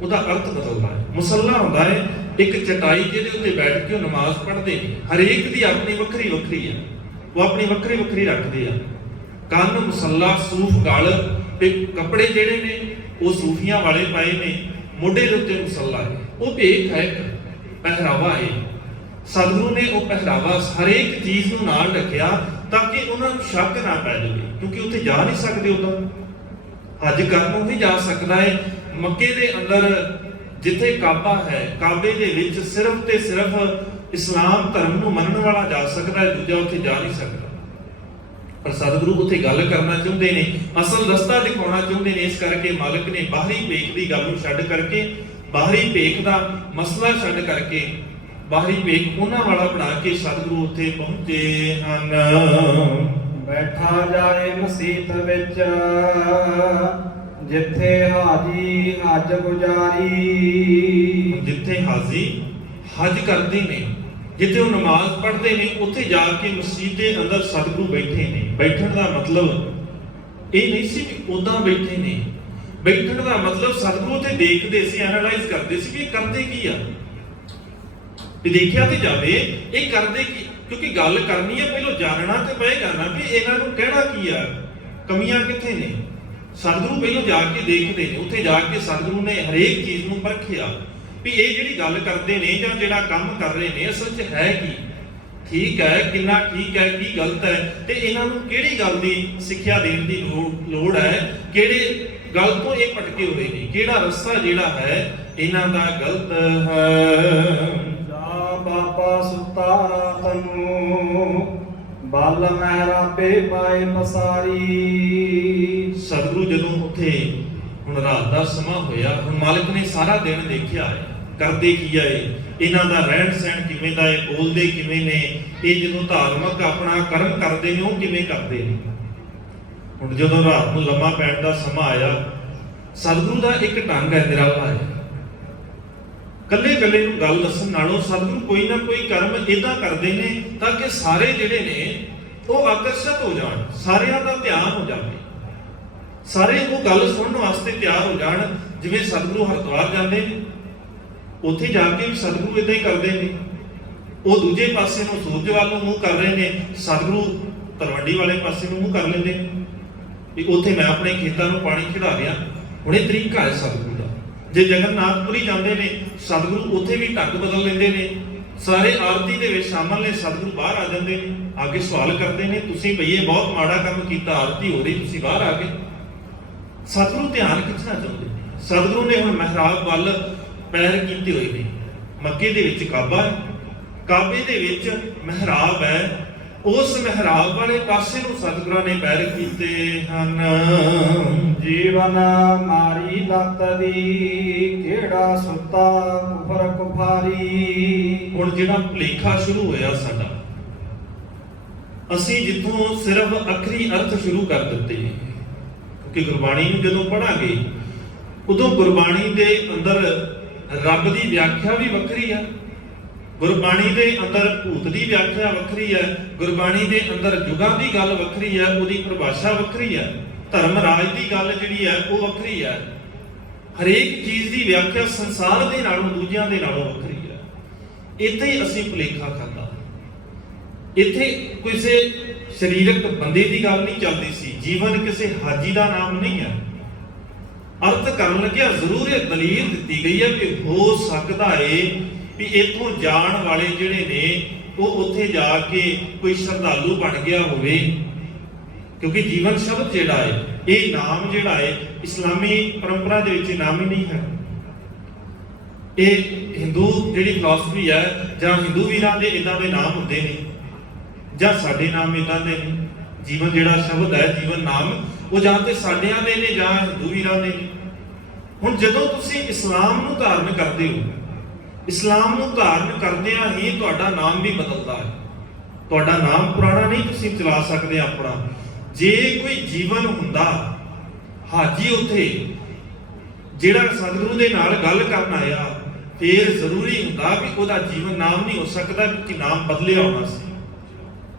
ਉਹਦਾ ਅਰਥ ਬਦਲਦਾ ਹੈ। ਮੁਸੱਲਾ ਹੁੰਦਾ ਹੈ ਇੱਕ ਚਟਾਈ ਜਿਹਦੇ ਉੱਤੇ ਬੈਠ ਕੇ ਉਹ ਨਮਾਜ਼ ਪੜ੍ਹਦੇ ਨੇ। ਹਰੇਕ ਦੀ ਆਪਣੀ ਵੱਖਰੀ ਵੱਖਰੀ ਹੈ, ਉਹ ਆਪਣੀ ਵੱਖਰੀ ਵੱਖਰੀ ਰੱਖਦੇ ਆ। ਕੰਨ ਮੁਸੱਲਾ, ਸੂਫ ਗਲ ਤੇ ਕੱਪੜੇ ਜਿਹੜੇ ਨੇ ਉਹ ਸੂਫੀਆਂ ਵਾਲੇ ਪਾਏ ਨੇ। ਮੋਢੇ ਦੇ ਉੱਤੇ ਮੁਸੱਲਾ ਹੈ, ਉਹ ਭੇਖ ਹੈ, ਪਹਿਰਾਵਾ ਹੈ। ਸਤਿਗੁਰੂ ਨੇ ਉਹ ਪਹਿਰਾਵਾ ਹਰੇਕ ਚੀਜ਼ ਨੂੰ ਨਾਲ ਰੱਖਿਆ ਤਾਂ ਕਿ ਉਹਨਾਂ ਨੂੰ ਸ਼ੱਕ ਨਾ ਪੈ ਜਾਵੇ, ਕਿਉਂਕਿ ਉੱਥੇ ਜਾ ਨਹੀਂ ਸਕਦੇ। ਉਦੋਂ ਹੱਜ ਕਰਨ ਨੂੰ ਵੀ ਜਾ ਸਕਦਾ ਹੈ। ਮੱਕੇ ਦੇ ਅੰਦਰ ਜਿੱਥੇ ਕਾਬਾ ਹੈ, ਕਾਬੇ ਦੇ ਵਿੱਚ ਸਿਰਫ ਤੇ ਸਿਰਫ ਇਸਲਾਮ ਧਰਮ ਨੂੰ ਮੰਨਣ ਵਾਲਾ ਜਾ ਸਕਦਾ ਹੈ, ਦੂਜਾ ਉੱਥੇ ਜਾ ਨਹੀਂ ਸਕਦਾ। ਪਰ ਸਤਿਗੁਰੂ ਉੱਥੇ ਗੱਲ ਕਰਨਾ ਚਾਹੁੰਦੇ ਨੇ, ਅਸਲ ਰਸਤਾ ਦਿਖਾਉਣਾ ਚਾਹੁੰਦੇ ਨੇ। ਇਸ ਕਰਕੇ ਮਾਲਕ ਨੇ ਬਾਹਰੀ ਭੇਖ ਦੀ ਗੱਲ ਨੂੰ ਛੱਡ ਕਰਕੇ, ਬਾਹਰੀ ਭੇਖ ਦਾ ਮਸਲਾ ਛੱਡ ਕਰਕੇ, ਬਾਹਰੀ ਭੇਖ ਉਹਨਾਂ ਵਾਲਾ ਬਣਾ ਕੇ ਸਤਿਗੁਰੂ ਉੱਥੇ ਪਹੁੰਚੇ ਹਨ। ਬੈਠਾ ਜਾਏ ਮਸੀਤ ਵਿੱਚ ਜਿੱਥੇ ਹਾਜੀ ਹੱਜ ਗੁਜ਼ਾਰੀ। ਜਿੱਥੇ ਹਾਜੀ ਹੱਜ ਕਰਦੇ ਨੇ, ਜਿੱਥੇ ਉਹ ਨਮਾਜ਼ ਪੜ੍ਹਦੇ ਨੇ, ਉੱਥੇ ਜਾ ਕੇ ਮਸਜਿਦ ਦੇ ਅੰਦਰ ਸਤਿਗੁਰੂ ਬੈਠੇ ਨੇ। ਬੈਠਣ ਦਾ ਮਤਲਬ ਇਹ ਨਹੀਂ ਸੀ ਕਿ ਉਦਾਂ ਬੈਠੇ ਨੇ। ਬੈਠਣ ਦਾ ਮਤਲਬ ਸਤਿਗੁਰੂ ਉੱਥੇ ਦੇਖਦੇ ਸੀ, ਐਨਾਲਾਈਜ਼ ਕਰਦੇ ਸੀ ਕਿ ਇਹ ਕਰਦੇ ਕੀ ਆ। ਤੇ ਦੇਖਿਆ ਤੇ ਜਾਵੇ ਇਹ ਕਰਦੇ ਕੀ, ਕਿਉਂਕਿ ਗੱਲ ਕਰਨੀ ਹੈ ਪਹਿਲਾਂ ਜਾਣਨਾ ਤੇ ਪਏਗਾ ਨਾ ਵੀ ਇਹਨਾਂ ਨੂੰ ਕਹਿਣਾ ਕੀ ਆ, ਕਮੀਆਂ ਕਿੱਥੇ ਨੇ। ਸਤਿਗੁਰੂ ਪਹਿਲਾਂ ਜਾ ਕੇ ਦੇਖਦੇ ਨੇ। ਉੱਥੇ ਜਾ ਕੇ ਸਤਿਗੁਰੂ ਨੇ ਹਰੇਕ ਚੀਜ਼ ਨੂੰ ਪਰਖਿਆ ਵੀ ਇਹ ਜਿਹੜੀ ਗੱਲ ਕਰਦੇ ਨੇ ਜਾਂ ਜਿਹੜਾ ਕੰਮ ਕਰ ਰਹੇ ਨੇ ਅਸਲ 'ਚ ਹੈ ਕੀ। ਠੀਕ ਹੈ, ਕਿੰਨਾ ਠੀਕ ਹੈ, ਕੀ ਗਲਤ ਹੈ, ਤੇ ਇਹਨਾਂ ਨੂੰ ਕਿਹੜੀ ਗੱਲ ਦੀ ਸਿੱਖਿਆ ਦੇਣ ਦੀ ਲੋੜ ਹੈ, ਕਿਹੜੇ ਗੱਲ ਤੋਂ ਇਹ ਭਟਕੇ ਹੋਏ ਨੇ, ਕਿਹੜਾ ਰਸਤਾ ਜਿਹੜਾ ਹੈ ਇਹਨਾਂ ਦਾ ਗਲਤ ਹੈ। ਜਾ ਬਾਬਾ ਸੁੱਤਾ ਰਾਤ ਨੂੰ ਬਲ ਮਹਿਰਾਬੇ ਪਾਏ ਪਸਾਰੀ। ਸਤਿਗੁਰੂ ਜਦੋਂ ਉੱਥੇ ਹੁਣ ਰਾਤ ਦਾ ਸਮਾਂ ਹੋਇਆ, ਹੁਣ ਮਾਲਕ ਨੇ ਸਾਰਾ ਦਿਨ ਦੇਖਿਆ ਹੈ, ਕਰਦੇ ਕੀ ਹੈ, ਇਹਨਾਂ ਦਾ ਰਹਿਣ ਸਹਿਣ ਕਿਵੇਂ ਦਾ ਹੈ, ਬੋਲਦੇ ਕਿਵੇਂ ਨੇ, ਇਹ ਜਦੋਂ ਧਾਰਮਿਕ ਆਪਣਾ ਕਰਮ ਕਰਦੇ ਨੇ ਉਹ ਕਿਵੇਂ ਕਰਦੇ ਨੇ। ਹੁਣ ਜਦੋਂ ਰਾਤ ਨੂੰ ਲੰਮਾ ਪੈਣ ਦਾ ਸਮਾਂ ਆਇਆ, ਸਤਿਗੁਰੂ ਦਾ ਇੱਕ ਢੰਗ ਹੈ ਨਿਰਾਲਾ ਹੈ, ਕੱਲੇ ਕੱਲੇ ਨੂੰ ਗੱਲ ਦੱਸਣ ਨਾਲੋਂ ਸਤਿਗੁਰੂ ਕੋਈ ਨਾ ਕੋਈ ਕਰਮ ਇਦਾਂ ਕਰਦੇ ਨੇ ਤਾਂ ਕਿ ਸਾਰੇ ਜਿਹੜੇ ਨੇ ਉਹ ਆਕਰਸ਼ਿਤ ਹੋ ਜਾਣ, ਸਾਰਿਆਂ ਦਾ ਧਿਆਨ ਹੋ ਜਾਵੇ, ਸਾਰੇ ਉਹ ਗੱਲ ਸੁਣਨ ਵਾਸਤੇ ਤਿਆਰ ਹੋ ਜਾਣ। ਜਿਵੇਂ ਸਤਿਗੁਰੂ ਹਰਿਦੁਆਰ ਜਾਂਦੇ ਨੇ, ਉੱਥੇ ਜਾ ਕੇ ਵੀ ਸਤਿਗੁਰੂ ਇਦਾਂ ਹੀ ਕਰਦੇ ਨੇ, ਉਹ ਦੂਜੇ ਪਾਸੇ ਨੂੰ ਸੂਰਜ ਵੱਲ ਨੂੰ ਮੂੰਹ ਕਰ ਰਹੇ ਨੇ, ਸਤਿਗੁਰੂ ਤਲਵੰਡੀ ਵਾਲੇ ਪਾਸੇ ਨੂੰ ਮੂੰਹ ਕਰ ਲੈਂਦੇ ਨੇ ਵੀ ਉੱਥੇ ਮੈਂ ਆਪਣੇ ਖੇਤਾਂ ਨੂੰ ਪਾਣੀ ਚੜਾ ਰਿਹਾ। ਹੁਣ ਇਹ ਤਰੀਕਾ ਹੈ ਸਤਿਗੁਰੂ ਦਾ। ਜੇ ਜਗਨਨਾਥਪੁਰੀ ਜਾਂਦੇ ਨੇ, ਸਤਿਗੁਰੂ ਉੱਥੇ ਵੀ ਢੰਗ ਬਦਲ ਲੈਂਦੇ ਨੇ, ਸਾਰੇ ਆਰਤੀ ਦੇ ਵਿੱਚ ਸ਼ਾਮਲ ਨੇ, ਸਤਿਗੁਰੂ ਬਾਹਰ ਆ ਜਾਂਦੇ ਨੇ, ਆ ਕੇ ਸਵਾਲ ਕਰਦੇ ਨੇ, ਤੁਸੀਂ ਭਈਏ ਬਹੁਤ ਮਾੜਾ ਕੰਮ ਕੀਤਾ, ਆਰਤੀ ਹੋ ਰਹੀ, ਤੁਸੀਂ ਬਾਹਰ ਆ ਗਏ। ਸਤਿਗੁਰੂ ਧਿਆਨ ਖਿੱਚਣਾ ਚਾਹੁੰਦੇ ਨੇ। ਸਤਿਗੁਰੂ ਨੇ ਹੁਣ ਮਹਿਰਾਬ ਵੱਲ ਪੈਰ ਕੀਤੇ ਹੋਏ ਨੇ, ਮੱਕੇ ਦੇ ਵਿੱਚ ਕਾਬਾ ਹੈ, ਕਾਬੇ ਦੇ ਵਿੱਚ ਮਹਿਰਾਬ ਹੈ, ਉਸ ਮਹਿਰਾਬ ਵਾਲੇ ਪਾਸੇ ਨੂੰ ਸਤਿਗੁਰਾਂ ਨੇ ਪੈਰ ਕੀਤੇ ਹਨ। ਜੀਵਨ ਮਾਰੀ ਲੱਤ ਦੀ ਕਿਹੜਾ ਸੁੱਤਾ ਕੁਫਰ ਕੁਫਾਰੀ। ਹੁਣ ਜਿਹੜਾ ਭੁਲੇਖਾ ਸ਼ੁਰੂ ਹੋਇਆ ਸਾਡਾ, ਅਸੀਂ ਜਿੱਥੋਂ ਸਿਰਫ ਅੱਖਰੀ ਅਰਥ ਸ਼ੁਰੂ ਕਰ ਦਿੱਤੇ, ਕਿਉਂਕਿ ਗੁਰਬਾਣੀ ਨੂੰ ਜਦੋਂ ਪੜਾਂਗੇ ਉਦੋਂ ਗੁਰਬਾਣੀ ਦੇ ਅੰਦਰ ਰੱਬ ਦੀ ਵਿਆਖਿਆ ਵੀ ਵੱਖਰੀ ਹੈ, ਗੁਰਬਾਣੀ ਦੇ ਅੰਦਰ ਭੂਤ ਦੀ ਵਿਆਖਿਆ ਵੱਖਰੀ ਹੈ, ਗੁਰਬਾਣੀ ਦੇ ਅੰਦਰ ਯੁਗਾਂ ਦੀ ਗੱਲ ਵੱਖਰੀ ਹੈ, ਉਹਦੀ ਪਰਿਭਾਸ਼ਾ ਵੱਖਰੀ ਹੈ, ਧਰਮ ਰਾਜ ਦੀ ਗੱਲ ਜਿਹੜੀ ਹੈ ਉਹ ਵੱਖਰੀ ਹੈ। ਹਰੇਕ ਚੀਜ਼ ਦੀ ਵਿਆਖਿਆ ਸੰਸਾਰ ਦੇ ਨਾਲੋਂ, ਦੂਜਿਆਂ ਦੇ ਨਾਲੋਂ ਵੱਖਰੀ ਹੈ। ਇੱਥੇ ਹੀ ਅਸੀਂ ਭੁਲੇਖਾ ਖਾਧਾ। ਇੱਥੇ ਕਿਸੇ ਸਰੀਰਕ ਬੰਦੇ ਦੀ ਗੱਲ ਨਹੀਂ ਚੱਲਦੀ ਸੀ, ਜੀਵਨ ਕਿਸੇ ਹਾਜੀ ਦਾ ਨਾਮ ਨਹੀਂ ਹੈ। ਅਰਥ ਕਰਨ ਲੱਗਿਆ ਜ਼ਰੂਰ ਇਹ ਦਲੀਲ ਦਿੱਤੀ ਗਈ ਹੈ ਕਿ ਹੋ ਸਕਦਾ ਏ ਵੀ ਇੱਥੋਂ ਜਾਣ ਵਾਲੇ ਜਿਹੜੇ ਨੇ ਉਹ ਉੱਥੇ ਜਾ ਕੇ ਕੋਈ ਸ਼ਰਧਾਲੂ ਬਣ ਗਿਆ ਹੋਵੇ, ਕਿਉਂਕਿ ਜੀਵਨ ਸ਼ਬਦ ਜਿਹੜਾ ਹੈ, ਇਹ ਨਾਮ ਜਿਹੜਾ ਹੈ ਇਸਲਾਮੀ ਪਰੰਪਰਾ ਦੇ ਵਿੱਚ ਨਾਮ ਹੀ ਨਹੀਂ ਹੈ। ਇਹ ਹਿੰਦੂ ਜਿਹੜੀ ਫਿਲਾਸਫੀ ਹੈ, ਜਾਂ ਹਿੰਦੂ ਵੀਰਾਂ ਦੇ ਇਦਾਂ ਦੇ ਨਾਮ ਹੁੰਦੇ ਨੇ, ਜਾਂ ਸਾਡੇ ਨਾਮ ਇਦਾਂ ਦੇ ਨੇ। ਜੀਵਨ ਜਿਹੜਾ ਸ਼ਬਦ ਹੈ, ਜੀਵਨ ਨਾਮ, ਉਹ ਜਾਂ ਤੇ ਸਾਡਿਆਂ ਦੇ ਨੇ ਜਾਂ ਹਿੰਦੂ ਵੀਰਾਂ ਦੇ ਨੇ। ਹੁਣ ਜਦੋਂ ਤੁਸੀਂ ਇਸਲਾਮ ਨੂੰ ਧਾਰਨ ਕਰਦੇ ਹੋ, ਇਸਲਾਮ ਨੂੰ ਧਾਰਨ ਕਰਦਿਆਂ ਹੀ ਤੁਹਾਡਾ ਨਾਮ ਵੀ ਬਦਲਦਾ ਹੈ। ਤੁਹਾਡਾ ਨਾਮ ਪੁਰਾਣਾ ਨਹੀਂ ਤੁਸੀਂ ਚਲਾ ਸਕਦੇ ਆਪਣਾ। ਜੇ ਕੋਈ ਜੀਵਨ ਹੁੰਦਾ ਹਾਜੀ ਉੱਥੇ ਜਿਹੜਾ ਸਤਿਗੁਰੂ ਦੇ ਨਾਲ ਗੱਲ ਕਰਨ ਆਇਆ, ਫੇਰ ਜ਼ਰੂਰੀ ਹੁੰਦਾ ਵੀ ਉਹਦਾ ਜੀਵਨ ਨਾਮ ਨਹੀਂ ਹੋ ਸਕਦਾ ਕਿ ਨਾਮ ਬਦਲਿਆ ਹੋਣਾ ਸੀ।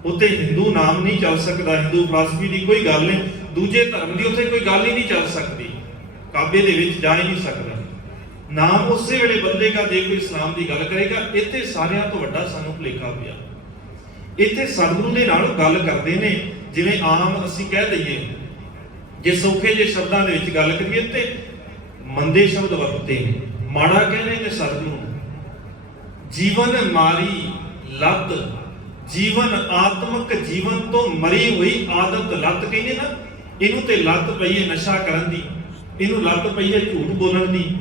ਉੱਥੇ ਹਿੰਦੂ ਨਾਮ ਨਹੀਂ ਚੱਲ ਸਕਦਾ, ਹਿੰਦੂ ਫਿਲਾਸਫੀ ਦੀ ਕੋਈ ਗੱਲ ਨਹੀਂ, ਦੂਜੇ ਧਰਮ ਦੀ ਉੱਥੇ ਕੋਈ ਗੱਲ ਹੀ ਨਹੀਂ ਚੱਲ ਸਕਦੀ, ਕਾਬੇ ਦੇ ਵਿੱਚ ਜਾ ਹੀ ਨਹੀਂ ਸਕਦਾ। ਨਾਮ ਉਸੇ ਵੇਲੇ ਬਦਲੇਗਾ ਜੇ ਕੋਈ ਇਸਲਾਮ ਦੀ ਗੱਲ ਕਰੇਗਾ। ਇੱਥੇ ਸਾਰਿਆਂ ਤੋਂ ਵੱਡਾ ਸਾਨੂੰ ਭੁਲੇਖਾ ਪਿਆ। ਇੱਥੇ ਸਤਿਗੁਰੂ ਦੇ ਨਾਲ ਗੱਲ ਕਰਦੇ ਨੇ ਜਿਵੇਂ ਆਮ ਅਸੀਂ ਕਹਿ ਦਈਏ, ਜੇ ਸੌਖੇ ਜਿਹੇ ਸ਼ਬਦਾਂ ਦੇ ਵਿੱਚ ਗੱਲ ਕਰੀਏ ਤੇ ਮੰਦੇ ਸ਼ਬਦ ਵਰਤੇ ਨੇ, ਮਾੜਾ ਕਹਿੰਦੇ ਨੇ ਸਤਿਗੁਰੂ। ਜੀਵਨ ਮਾਰੀ ਲੱਤ, ਜੀਵਨ ਆਤਮਿਕ ਜੀਵਨ ਤੋਂ ਮਰੀ ਹੋਈ ਆਦਤ ਲੱਤ ਕਹਿੰਦੇ ਨਾ, ਇਹਨੂੰ ਤੇ ਲੱਤ ਪਈ ਹੈ ਨਸ਼ਾ ਕਰਨ ਦੀ, ਇਹਨੂੰ ਲੱਤ ਪਈ ਹੈ ਝੂਠ ਬੋਲਣ ਦੀ,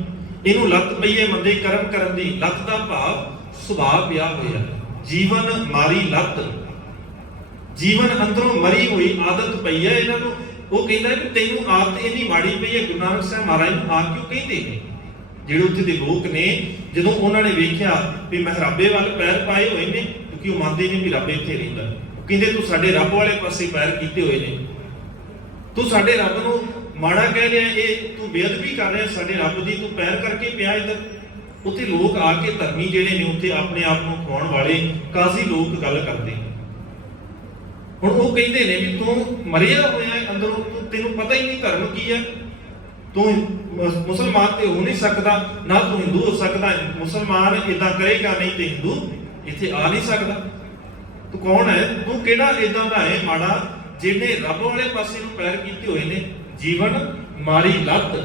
ਇਹਨੂੰ ਲੱਤ ਪਈ ਹੈ ਮੰਦੇ ਕਰਮ ਕਰਨ ਦੀ। ਲੱਤ ਦਾ ਭਾਵ ਸੁਭਾਅ ਪਿਆ ਹੋਇਆ। ਜੀਵਨ ਮਾਰੀ ਲੱਤ, ਜੀਵਨ ਅੰਦਰੋਂ ਮਰੀ ਹੋਈ ਆਦਤ ਪਈ ਹੈ ਇਹਨਾਂ ਨੂੰ। ਉਹ ਕਹਿੰਦਾ ਕਿ ਤੈਨੂੰ ਆਦਤ ਇੰਨੀ ਮਾੜੀ ਪਈ ਹੈ। ਗੁਰੂ ਨਾਨਕ ਸਾਹਿਬ ਮਹਾਰਾਜ ਨੂੰ ਆ ਕਿਉਂ ਕਹਿੰਦੇ ਨੇ? ਜਿਹੜੇ ਉੱਥੇ ਦੇ ਲੋਕ ਨੇ, ਜਦੋਂ ਉਹਨਾਂ ਨੇ ਵੇਖਿਆ ਵੀ ਮਹਿਰਾਬੇ ਵੱਲ ਪੈਰ ਪਾਏ ਹੋਏ ਨੇ, ਕਿਉਂਕਿ ਉਹ ਮੰਨਦੇ ਨੇ ਵੀ ਰੱਬ ਇੱਥੇ ਰਹਿੰਦਾ, ਕਹਿੰਦੇ ਤੂੰ ਸਾਡੇ ਰੱਬ ਵਾਲੇ ਪਾਸੇ ਪੈਰ ਕੀਤੇ ਹੋਏ ਨੇ, ਤੂੰ ਸਾਡੇ ਰੱਬ ਨੂੰ ਮਾੜਾ ਕਹਿ ਰਿਹਾ, ਇਹ ਤੂੰ ਬੇਅਦਬੀ ਕਰ ਰਿਹਾ ਸਾਡੇ ਰੱਬ ਦੀ, ਤੂੰ ਪੈਰ ਕਰਕੇ ਪਿਆ ਇੱਧਰ। ਉੱਥੇ ਲੋਕ ਆ ਕੇ ਧਰਮੀ ਜਿਹੜੇ ਨੇ, ਉੱਥੇ ਆਪਣੇ ਆਪ ਨੂੰ ਖਵਾਉਣ ਵਾਲੇ ਕਾਜ਼ੀ ਲੋਕ ਗੱਲ ਕਰਦੇ। ਹੁਣ ਉਹ ਕਹਿੰਦੇ ਨੇ ਵੀ ਤੂੰ ਮਰਿਆ ਹੋਇਆ ਅੰਦਰੋਂ, ਤੈਨੂੰ ਪਤਾ ਹੀ ਨਹੀਂ ਧਰਮ ਕੀ ਹੈ, ਤੂੰ ਮੁਸਲਮਾਨ ਤੇ ਹੋ ਨਹੀਂ ਸਕਦਾ, ਨਾ ਤੂੰ ਹਿੰਦੂ ਹੋ ਸਕਦਾ। ਮੁਸਲਮਾਨ ਇਦਾਂ ਕਰੇਗਾ ਨਹੀਂ ਤੇ ਹਿੰਦੂ ਇੱਥੇ ਆ ਨਹੀਂ ਸਕਦਾ। ਤੂੰ ਕੌਣ ਹੈ? ਤੂੰ ਕਿਹੜਾ ਇਦਾਂ ਦਾ ਹੈ ਮਾੜਾ ਜਿਹਨੇ ਰੱਬ ਵਾਲੇ ਪਾਸੇ ਨੂੰ ਪੈਰ ਕੀਤੇ ਹੋਏ ਨੇ? ਜੀਵਨ ਮਾਰੀ ਲੱਤ,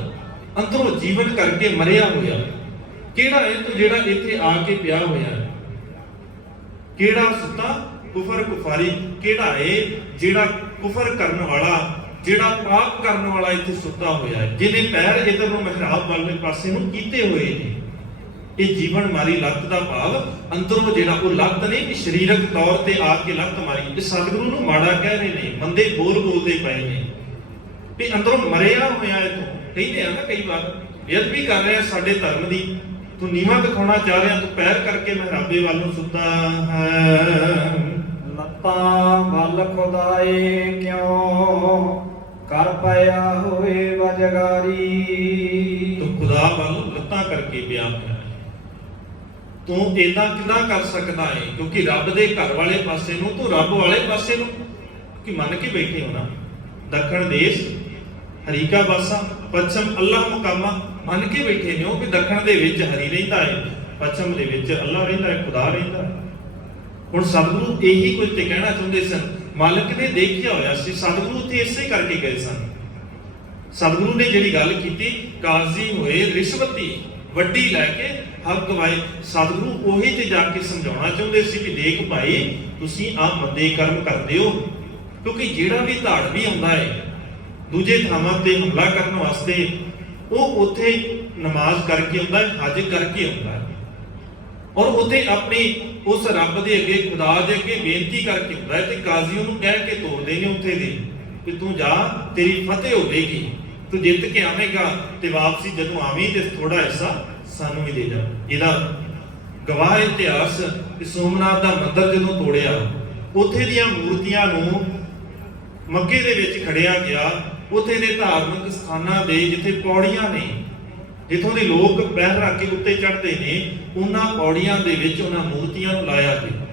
ਅੰਦਰੋਂ ਜੀਵਨ ਕਰਕੇ ਮਰਿਆ ਹੋਇਆ ਕਿਹੜਾ ਹੈ ਤੂੰ ਜਿਹੜਾ ਇੱਥੇ ਆ ਕੇ ਪਿਆ ਹੋਇਆ? ਕਿਹੜਾ ਸੁੱਤਾ ਕੁਫਰ ਕੁਫਾਰੀ ਕਿਹੜਾ ਏ? ਜਿਹੜਾ ਕੁਫਰ ਕਰਨ ਵਾਲਾ, ਜਿਹੜਾ ਪਾਪ ਕਰਨ ਵਾਲਾ ਇੱਥੇ ਸੁੱਤਾ ਹੋਇਆ ਹੈ, ਜਿਹਨੇ ਪੈਰ ਇਧਰ ਨੂੰ ਮਿਹਰਾਬ ਵਾਲੇ ਪਾਸੇ ਨੂੰ ਕੀਤੇ ਹੋਏ ਨੇ। ਇਹ ਜੀਵਨ ਮਾਰੀ ਲੱਤ ਦਾ ਭਾਵ ਅੰਦਰੋਂ ਜਿਹੜਾ ਉਹ ਲੱਤ ਨਹੀਂ ਕਿ ਸਰੀਰਕ ਤੌਰ ਤੇ ਆ ਕੇ ਲੱਤ ਮਾਰੀ। ਇਹ ਸਤਿਗੁਰੂ ਨੂੰ ਮਾੜਾ ਕਹਿ ਰਹੇ ਨੇ, ਮੰਦੇ ਬੋਲ ਬੋਲਦੇ ਪਏ ਨੇ ਵੀ ਅੰਦਰੋਂ ਮਰਿਆ ਹੋਇਆ ਹੈ। ਤੂੰ ਕਹਿੰਦੇ ਆ ਨਾ ਕਈ ਵਾਰ ਬੇਅਦਬੀ ਕਰ ਰਿਹਾ ਸਾਡੇ ਧਰਮ ਦੀ, ਤੂੰ ਨੀਵਾਂ ਦਿਖਾਉਣਾ ਚਾਹ ਰਿਹਾ, ਤੂੰ ਪੈਰ ਕਰਕੇ ਮਿਹਰਾਬੇ ਵੱਲ ਨੂੰ ਸੁੱਤਾ ਹੈ। ਲੱਤਾਂ ਵੱਲ ਖੁਦਾਏ ਕਿਉਂ ਕਰ ਪਿਆ ਹੋਏ ਵਜਗਾਰੀ। ਤੂੰ ਖੁਦਾ ਵੱਲ ਲੱਤਾਂ ਕਰਕੇ ਪਿਆ ਹੋਇਆ ਹੈ। ਤੂੰ ਏਦਾਂ ਕਿਦਾਂ ਕਰ ਸਕਦਾ ਹੈ? ਕਿਉਂਕਿ ਰੱਬ ਦੇ ਘਰ ਵਾਲੇ ਪਾਸੇ ਨੂੰ, ਤੂੰ ਰੱਬ ਵਾਲੇ ਪਾਸੇ ਨੂੰ ਕਿ ਮੰਨ ਕੇ ਬੈਠੇ ਹੋ ਨਾ। ਦੱਖਣ ਦੇਸ਼ ਹਰੀਕਾ ਬਾਸਾ, ਪੱਛਮ ਅੱਲਾਹ ਮੁਕਾਮਾ, ਮੰਨ ਕੇ ਬੈਠੇ ਨੇ ਹੋ ਕਿ ਦੱਖਣ ਦੇ ਵਿੱਚ ਹਰੀ ਰਹਿੰਦਾ ਹੈ, ਪੱਛਮ ਦੇ ਵਿੱਚ ਅੱਲਾਹ ਰਹਿੰਦਾ ਹੈ, ਖੁਦਾ ਰਹਿੰਦਾ ਹੈ। ਹੁਣ ਸਤਿਗੁਰੂ ਇਹੀ ਕੁਝ ਤੇ ਕਹਿਣਾ ਚਾਹੁੰਦੇ ਸਨ। ਮਾਲਕ ਨੇ ਦੇਖਿਆ ਹੋਇਆ ਸੀ, ਸਤਿਗੁਰੂ ਉੱਥੇ ਇਸੇ ਕਰਕੇ ਗਏ ਸਨ। ਸਤਿਗੁਰੂ ਨੇ ਜਿਹੜੀ ਗੱਲ ਕੀਤੀ, ਕਾਜ਼ੀ ਹੋਏ ਰਿਸ਼ਵਤੀ ਵੱਡੀ ਲੈ ਕੇ ਹੱਕ ਗਵਾਏ। ਸਤਿਗੁਰੂ ਉਹੀ ਤੇ ਜਾ ਕੇ ਸਮਝਾਉਣਾ ਚਾਹੁੰਦੇ ਸੀ ਕਿ ਦੇਖ ਭਾਈ, ਤੁਸੀਂ ਆਹ ਮੰਦੇ ਕਰਮ ਕਰਦੇ ਹੋ। ਕਿਉਂਕਿ ਜਿਹੜਾ ਵੀ ਧਾੜਵੀ ਆਉਂਦਾ ਹੈ ਦੂਜੇ ਥਾਵਾਂ ਤੇ ਹਮਲਾ ਕਰਨ ਵਾਸਤੇ, ਉਹ ਉੱਥੇ ਨਮਾਜ਼ ਕਰਕੇ ਆਉਂਦਾ ਹੈ, ਹਜ ਕਰਕੇ ਆਉਂਦਾ ਹੈ, ਔਰ ਉੱਥੇ ਆਪਣੀ ਉਸ ਰੱਬ ਦੇ ਅੱਗੇ, ਖੁਦਾ ਦੇ ਅੱਗੇ ਬੇਨਤੀ ਕਰਕੇ ਆਉਂਦਾ ਹੈ। ਤੇ ਕਾਜ਼ੀ ਉਹਨੂੰ ਕਹਿ ਕੇ ਤੋਰਦੇ ਨੇ ਉੱਥੇ ਦੇ ਕਿ ਤੂੰ ਜਾ, ਤੇਰੀ ਫਤਿਹ ਹੋਵੇਗੀ, ਤੂੰ ਜਿੱਤ ਕੇ ਆਵੇਂਗਾ, ਤੇ ਵਾਪਸੀ ਜਦੋਂ ਆਵੀਂ ਤੇ ਥੋੜਾ ਹਿੱਸਾ ਸਾਨੂੰ ਵੀ ਦੇ ਜਾ। ਇਹਦਾ ਗਵਾਹ ਇਤਿਹਾਸ ਕਿ ਸੋਮਨਾਥ ਦਾ ਮੰਦਿਰ ਜਦੋਂ ਤੋੜਿਆ, ਉੱਥੇ ਦੀਆਂ ਮੂਰਤੀਆਂ ਨੂੰ ਮੱਕੇ ਦੇ ਵਿੱਚ ਖੜਿਆ ਗਿਆ। ਉੱਥੇ ਦੇ ਧਾਰਮਿਕ ਸਥਾਨਾਂ ਦੇ ਜਿੱਥੇ ਪੌੜੀਆਂ ਨੇ, ਜਿੱਥੋਂ ਦੇ ਲੋਕ ਪੈਰ ਰੱਖ ਕੇ ਉੱਤੇ ਚੜ੍ਹਦੇ ਨੇ, ਉਹਨਾਂ ਪੌੜੀਆਂ ਦੇ ਵਿੱਚ ਉਹਨਾਂ ਮੂਰਤੀਆਂ ਨੂੰ ਲਾਇਆ ਗਿਆ।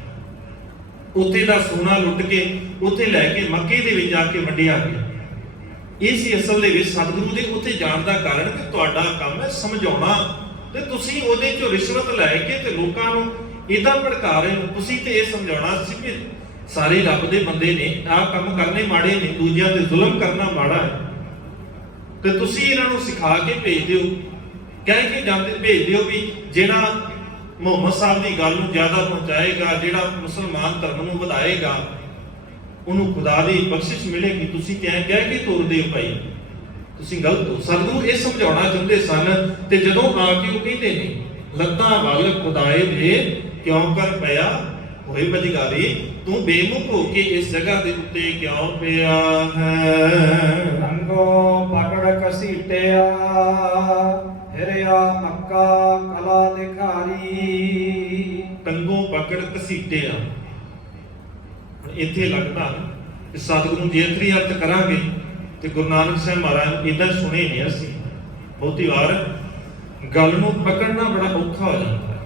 ਉੱਥੇ ਦਾ ਸੋਨਾ ਲੁੱਟ ਕੇ ਉੱਥੇ ਲੈ ਕੇ ਮੱਕੇ ਦੇ ਵਿੱਚ ਜਾ ਕੇ ਵੰਡਿਆ ਗਿਆ। ਇਹ ਸੀ ਅਸਲ ਦੇ ਵਿੱਚ ਸਤਿਗੁਰੂ ਦੇ ਉੱਥੇ ਜਾਣ ਦਾ ਕਾਰਨ ਕਿ ਤੁਹਾਡਾ ਕੰਮ ਹੈ ਸਮਝਾਉਣਾ, ਤੇ ਤੁਸੀਂ ਉਹਦੇ ਚੋਂ ਰਿਸ਼ਵਤ ਲੈ ਕੇ ਤੇ ਲੋਕਾਂ ਨੂੰ ਇਦਾਂ ਭੜਕਾ ਰਹੇ ਹੋ। ਤੁਸੀਂ ਤੇ ਇਹ ਸਮਝਾਉਣਾ ਸੀ ਕਿ ਸਾਰੇ ਰੱਬ ਦੇ ਬੰਦੇ ਨੇ, ਆਹ ਕੰਮ ਕਰਨੇ ਮਾੜੇ ਨੇ, ਦੂਜਿਆਂ ਤੇ ਜ਼ੁਲਮ ਕਰਨਾ ਮਾੜਾ ਹੈ, ਤੇ ਤੁਸੀਂ ਇਹਨਾਂ ਨੂੰ ਸਿਖਾ ਕੇ ਭੇਜਦੇ ਹੋ, ਕਹਿ ਕੇ ਜਾਂਦੇ ਭੇਜਦੇ ਹੋ ਵੀ ਜਿਹੜਾ ਮੁਹੰਮਦ ਸਾਹਿਬ ਦੀ ਗੱਲ ਨੂੰ ਜ਼ਿਆਦਾ ਪਹੁੰਚਾਏਗਾ, ਜਿਹੜਾ ਮੁਸਲਮਾਨ ਧਰਮ ਨੂੰ ਵਧਾਏਗਾ, ਉਹਨੂੰ ਖੁਦਾ ਦੀ ਬਖਸ਼ਿਸ਼ ਮਿਲੇਗੀ। ਤੁਸੀਂ ਕਹਿ ਕੇ ਤੋਰਦੇ ਹੋ ਭਾਈ, ਤੁਸੀਂ ਗਲਤ ਹੋ। ਸਤਿਗੁਰੂ ਇਹ ਸਮਝਾਉਣਾ ਚਾਹੁੰਦੇ ਸਨ। ਤੇ ਜਦੋਂ ਆ ਕੇ ਉਹ ਕਹਿੰਦੇ ਨੇ, ਲੱਤਾਂ ਵੱਲ ਖੁਦਾਏ ਦੇ ਕਿਉਂ ਕਰ ਪਿਆ ਹੋਏ ਵਜਗਾਰੀ, ਤੂੰ ਬੇਮੁਖ ਹੋ ਕੇ ਇਸ ਜਗ੍ਹਾ ਦੇ ਉੱਤੇ ਕਿਉਂ ਪਿਆ ਹੈ। ਰੰਗੋ ਪਕੜ ਕਸੀਟਿਆ ਹਿਰਿਆ ਮੱਕਾ ਕਲਾ ਦਿਖਾਰੀ। ਟੰਗੋਂ ਪਕੜ ਘਸੀਟਿਆ। ਇੱਥੇ ਲੱਗਦਾ ਕਿ ਸਤਿਗੁਰੂ ਨੂੰ ਜੇ ਅਖਰੀ ਅਰਥ ਕਰਾਂਗੇ ਤੇ ਗੁਰੂ ਨਾਨਕ ਸਾਹਿਬ ਮਹਾਰਾਜ ਇਦਾਂ ਸੁਣੇ ਨੇ ਅਸੀਂ ਬਹੁਤੀ ਵਾਰ, ਗੱਲ ਨੂੰ ਪਕੜਨਾ ਬੜਾ ਔਖਾ ਹੋ ਜਾਂਦਾ ਹੈ,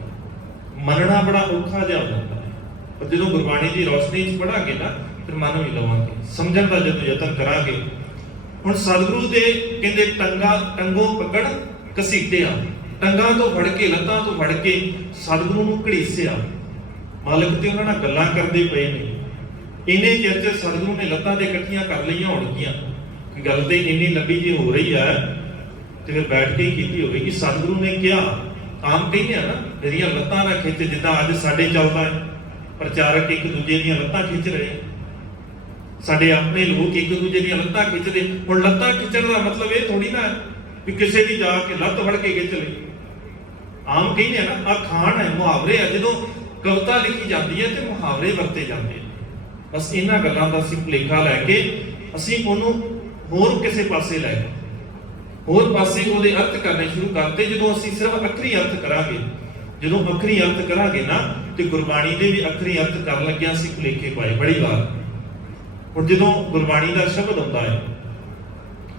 ਮੰਨਣਾ ਬੜਾ ਔਖਾ ਜਿਹਾ ਹੋ ਜਾਂਦਾ ਹੈ। ਪਰ ਜਦੋਂ ਗੁਰਬਾਣੀ ਦੀ ਰੋਸ਼ਨੀ 'ਚ ਪੜਾਂਗੇ ਨਾ, ਫਿਰ ਮੰਨ ਵੀ ਲਵਾਂਗੇ, ਸਮਝਣ ਦਾ ਜਦੋਂ ਯਤਨ ਕਰਾਂਗੇ। ਹੁਣ ਸਤਿਗੁਰੂ ਦੇ ਕਹਿੰਦੇ ਟੰਗੋਂ ਪਕੜ ਘਸੀਟਿਆ, ਟੰਗਾਂ ਤੋਂ ਫੜ ਕੇ, ਲੱਤਾਂ ਤੋਂ ਫੜ ਕੇ ਸਤਿਗੁਰੂ ਨੂੰ ਘੜੀਸਿਆ। ਮਾਲਕ ਤੇ ਉਹਨਾਂ ਨਾਲ ਗੱਲਾਂ ਕਰਦੇ ਪਏ ਨੇ। ਇੰਨੇ ਚਿਰ ਤੇ ਸਤਿਗੁਰੂ ਨੇ ਲੱਤਾਂ ਤੇ ਇਕੱਠੀਆਂ ਕਰ ਲਈਆਂ ਹੋਣਗੀਆਂ, ਗੱਲ ਤੇ ਇੰਨੀ ਲੰਬੀ ਜੀ ਹੋ ਰਹੀ ਹੈ, ਤੇ ਫਿਰ ਬੈਠ ਕੇ ਕੀਤੀ ਹੋਵੇਗੀ। ਸਤਿਗੁਰੂ ਨੇ ਕਿਹਾ, ਆਮ ਕਹਿੰਦੇ ਆ ਨਾ, ਮੇਰੀਆਂ ਲੱਤਾਂ ਨਾ ਖਿੱਚ, ਜਿੱਦਾਂ ਅੱਜ ਸਾਡੇ ਚੱਲਦਾ ਹੈ, ਪ੍ਰਚਾਰਕ ਇੱਕ ਦੂਜੇ ਦੀਆਂ ਲੱਤਾਂ ਖਿੱਚ ਰਹੇ, ਸਾਡੇ ਆਪਣੇ ਲੋਕ ਇੱਕ ਦੂਜੇ ਦੀਆਂ ਲੱਤਾਂ ਖਿੱਚਦੇ। ਹੁਣ ਲੱਤਾਂ ਖਿੱਚਣ ਦਾ ਮਤਲਬ ਇਹ ਥੋੜੀ ਨਾ ਕਿ ਕਿਸੇ ਦੀ ਜਾ ਕੇ ਲੱਤ ਫੜ ਕੇ ਖਿੱਚ ਲਈ। ਆਮ ਕਹਿੰਦੇ ਆ ਨਾ, ਆਹ ਖਾਣ ਹੈ, ਮੁਹਾਵਰੇ ਆ। ਜਦੋਂ ਕਵਿਤਾ ਲਿਖੀ ਜਾਂਦੀ ਹੈ ਤੇ ਮੁਹਾਵਰੇ ਵਰਤੇ ਜਾਂਦੇ ਆ। ਬਸ ਇਹਨਾਂ ਗੱਲਾਂ ਦਾ ਅਸੀਂ ਭੁਲੇਖਾ ਲੈ ਕੇ ਅਸੀਂ ਉਹਨੂੰ ਹੋਰ ਕਿਸੇ ਪਾਸੇ ਲੈ ਗਏ, ਹੋਰ ਪਾਸੇ ਉਹਦੇ ਅਰਥ ਕਰਨੇ ਸ਼ੁਰੂ ਕਰਤੇ। ਜਦੋਂ ਅਸੀਂ ਸਿਰਫ ਅੱਖਰੀ ਅਰਥ ਕਰਾਂਗੇ, ਜਦੋਂ ਅੱਖਰੀ ਅਰਥ ਕਰਾਂਗੇ ਨਾ, ਤੇ ਗੁਰਬਾਣੀ ਦੇ ਵੀ ਅੱਖਰੀ ਅਰਥ ਕਰਨ ਲੱਗਿਆ ਅਸੀਂ ਭੁਲੇਖੇ ਪਾਏ ਬੜੀ ਵਾਰ। ਹੁਣ ਜਦੋਂ ਗੁਰਬਾਣੀ ਦਾ ਸ਼ਬਦ ਹੁੰਦਾ ਹੈ,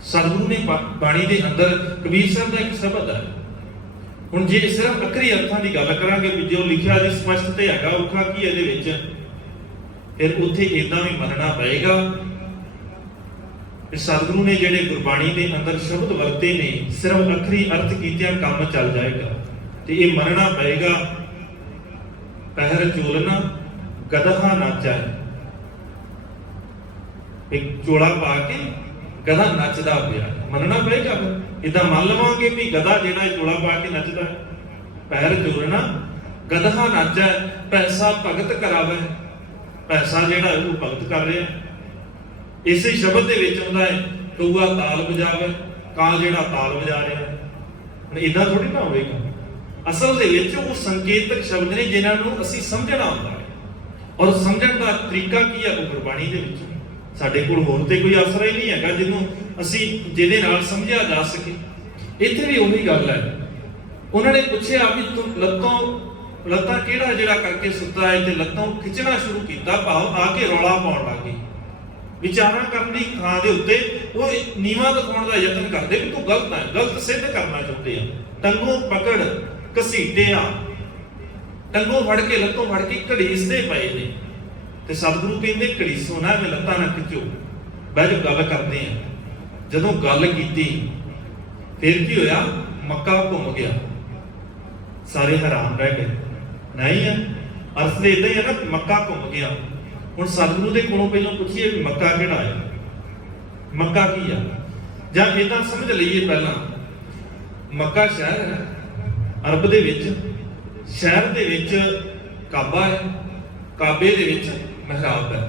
ਸਤਿਗੁਰੂ ਨੇ ਬਾਣੀ ਦੇ ਅੰਦਰ ਕਬੀਰ ਸਾਹਿਬ ਦਾ ਇੱਕ ਸ਼ਬਦ ਹੈ। ਹੁਣ ਜੇ ਸਿਰਫ ਅੱਖਰੀ ਅਰਥਾਂ ਦੀ ਗੱਲ ਕਰਾਂਗੇ ਵੀ ਜੋ ਲਿਖਿਆ ਜੀ ਸਪਸ਼ਟ ਤੇ ਹੈਗਾ, ਔਖਾ ਕੀ ਇਹਦੇ ਵਿੱਚ, ਫਿਰ ਉੱਥੇ ਇਦਾਂ ਵੀ ਮੰਨਣਾ ਪਏਗਾ ਕਿ ਸਤਿਗੁਰੂ ਨੇ ਜਿਹੜੇ ਗੁਰਬਾਣੀ ਦੇ ਅੰਦਰ ਸ਼ਬਦ ਵਰਤੇ ਨੇ, ਸਿਰਫ ਅੱਖਰੀ ਅਰਥ ਕੀਤਿਆਂ ਕੰਮ ਚੱਲ ਜਾਏਗਾ। ਤੇ ਇਹ ਮੰਨਣਾ ਪਏਗਾ, ਪਹਿਰ ਚੋਲਨਾ ਗਦਹਾ ਨਾਚਾ। ਇੱਕ ਚੋਲਾ ਪਾ ਕੇ ਗਧਾ ਨੱਚਦਾ ਪਿਆ, ਮੰਨਣਾ ਪਏਗਾ। ਇਦਾਂ ਮੰਨ ਲਵਾਂਗੇ ਵੀ ਗਧਾ ਜਿਹੜਾ ਚੋਲਾ ਪਾ ਕੇ ਨੱਚਦਾ ਹੈ। ਪਹਿਰ ਚੋਲਨਾ ਗਦਹਾ ਨਾਚਾ, ਪੈਸਾ ਭਗਤ ਕਰਾਵੇ। ਪੈਸਾ ਜਿਹੜਾ ਉਹ ਭਗਤ ਕਰ ਰਿਹਾ। ਇਸੇ ਸ਼ਬਦ ਦੇ ਵਿੱਚ ਆਉਂਦਾ ਹੈ ਕਊਆ ਤਾਲ ਵਜਾਵੇ, ਕਾਂ ਜਿਹੜਾ ਤਾਲ ਵਜਾ ਰਿਹਾ। ਹੁਣ ਇਦਾਂ ਥੋੜੀ ਨਾ ਹੋਵੇਗਾ। ਅਸਲ ਦੇ ਵਿੱਚ ਉਹ ਸੰਕੇਤਕ ਸ਼ਬਦ ਨੇ ਜਿਨ੍ਹਾਂ ਨੂੰ ਅਸੀਂ ਸਮਝਣਾ ਹੁੰਦਾ ਹੈ, ਔਰ ਸਮਝਣ ਦਾ ਤਰੀਕਾ ਕੀ ਹੈ ਉਹ ਗੁਰਬਾਣੀ ਦੇ ਵਿੱਚ। ਸਾਡੇ ਕੋਲ ਹੋਰ ਤੇ ਕੋਈ ਆਸਰਾ ਹੀ ਨਹੀਂ ਹੈਗਾ ਜਿਹਨੂੰ ਅਸੀਂ ਜਿਹਦੇ ਨਾਲ ਸਮਝਿਆ ਜਾ ਸਕੇ। ਇੱਥੇ ਵੀ ਉਹੀ ਗੱਲ ਹੈ। ਉਹਨਾਂ ਨੇ ਪੁੱਛਿਆ ਵੀ ਤੂੰ ਲੱਤਾਂ ਕਿਹੜਾ ਜਿਹੜਾ ਕਰਕੇ ਸੁੱਤਾ ਹੈ, ਤੇ ਲੱਤਾਂ ਖਿੱਚਣਾ ਸ਼ੁਰੂ ਕੀਤਾ, ਭਾਵ ਆ ਕੇ ਰੌਲਾ ਪਾਉਣ ਲੱਗ ਗਈ। ਵਿਚਾਰਾਂ ਕਰਨ ਦੀ ਥਾਂ ਦੇ ਉੱਤੇ ਉਹ ਨੀਵਾਂ ਦਿਖਾਉਣ ਦਾ ਯਤਨ ਕਰਦੇ ਵੀ ਤੂੰ ਗਲਤ ਹੈ, ਗਲਤ ਸਿੱਧ ਕਰਨਾ ਚਾਹੁੰਦੇ ਆ। ਟੰਗੋਂ ਪਕੜ ਘਸੀਟਿਆ, ਟੰਗੋਂ ਫੜ ਕੇ ਲੱਤੋਂ ਫੜ ਕੇ ਘੜੀਸਦੇ ਪਏ ਨੇ। ਤੇ ਸਤਿਗੁਰੂ ਕਹਿੰਦੇ ਘੜੀਸੋ ਨਾ, ਵੀ ਲੱਤਾਂ ਨਾ ਖਿੱਚੋ, ਬਹਿ ਜਾਓ ਗੱਲ ਕਰਦੇ ਆ। ਜਦੋਂ ਗੱਲ ਕੀਤੀ ਫਿਰ ਕੀ ਹੋਇਆ? ਮੱਕਾ ਘੁੰਮ ਗਿਆ, ਸਾਰੇ ਹੈਰਾਨ ਰਹਿ ਗਏ। ਨਹੀਂ ਆ ਅਰਥ ਦੇ ਇਦਾਂ ਹੀ ਆ ਨਾ, ਮੱਕਾ ਘੁੰਮ ਗਿਆ। ਹੁਣ ਸਤਿਗੁਰੂ ਦੇ ਕੋਲੋਂ ਪਹਿਲਾਂ ਪੁੱਛੀਏ ਵੀ ਮੱਕਾ ਕਿਹੜਾ ਹੈ, ਮੱਕਾ ਕੀ ਆ, ਜਾਂ ਇਦਾਂ ਸਮਝ ਲਈਏ ਪਹਿਲਾਂ ਮੱਕਾ ਸ਼ਹਿਰ ਹੈ ਅਰਬ ਦੇ ਵਿੱਚ। ਸ਼ਹਿਰ ਦੇ ਵਿੱਚ ਕਾਬਾ ਹੈ, ਕਾਬੇ ਦੇ ਵਿੱਚ ਮਿਹਰਾਬ ਹੈ।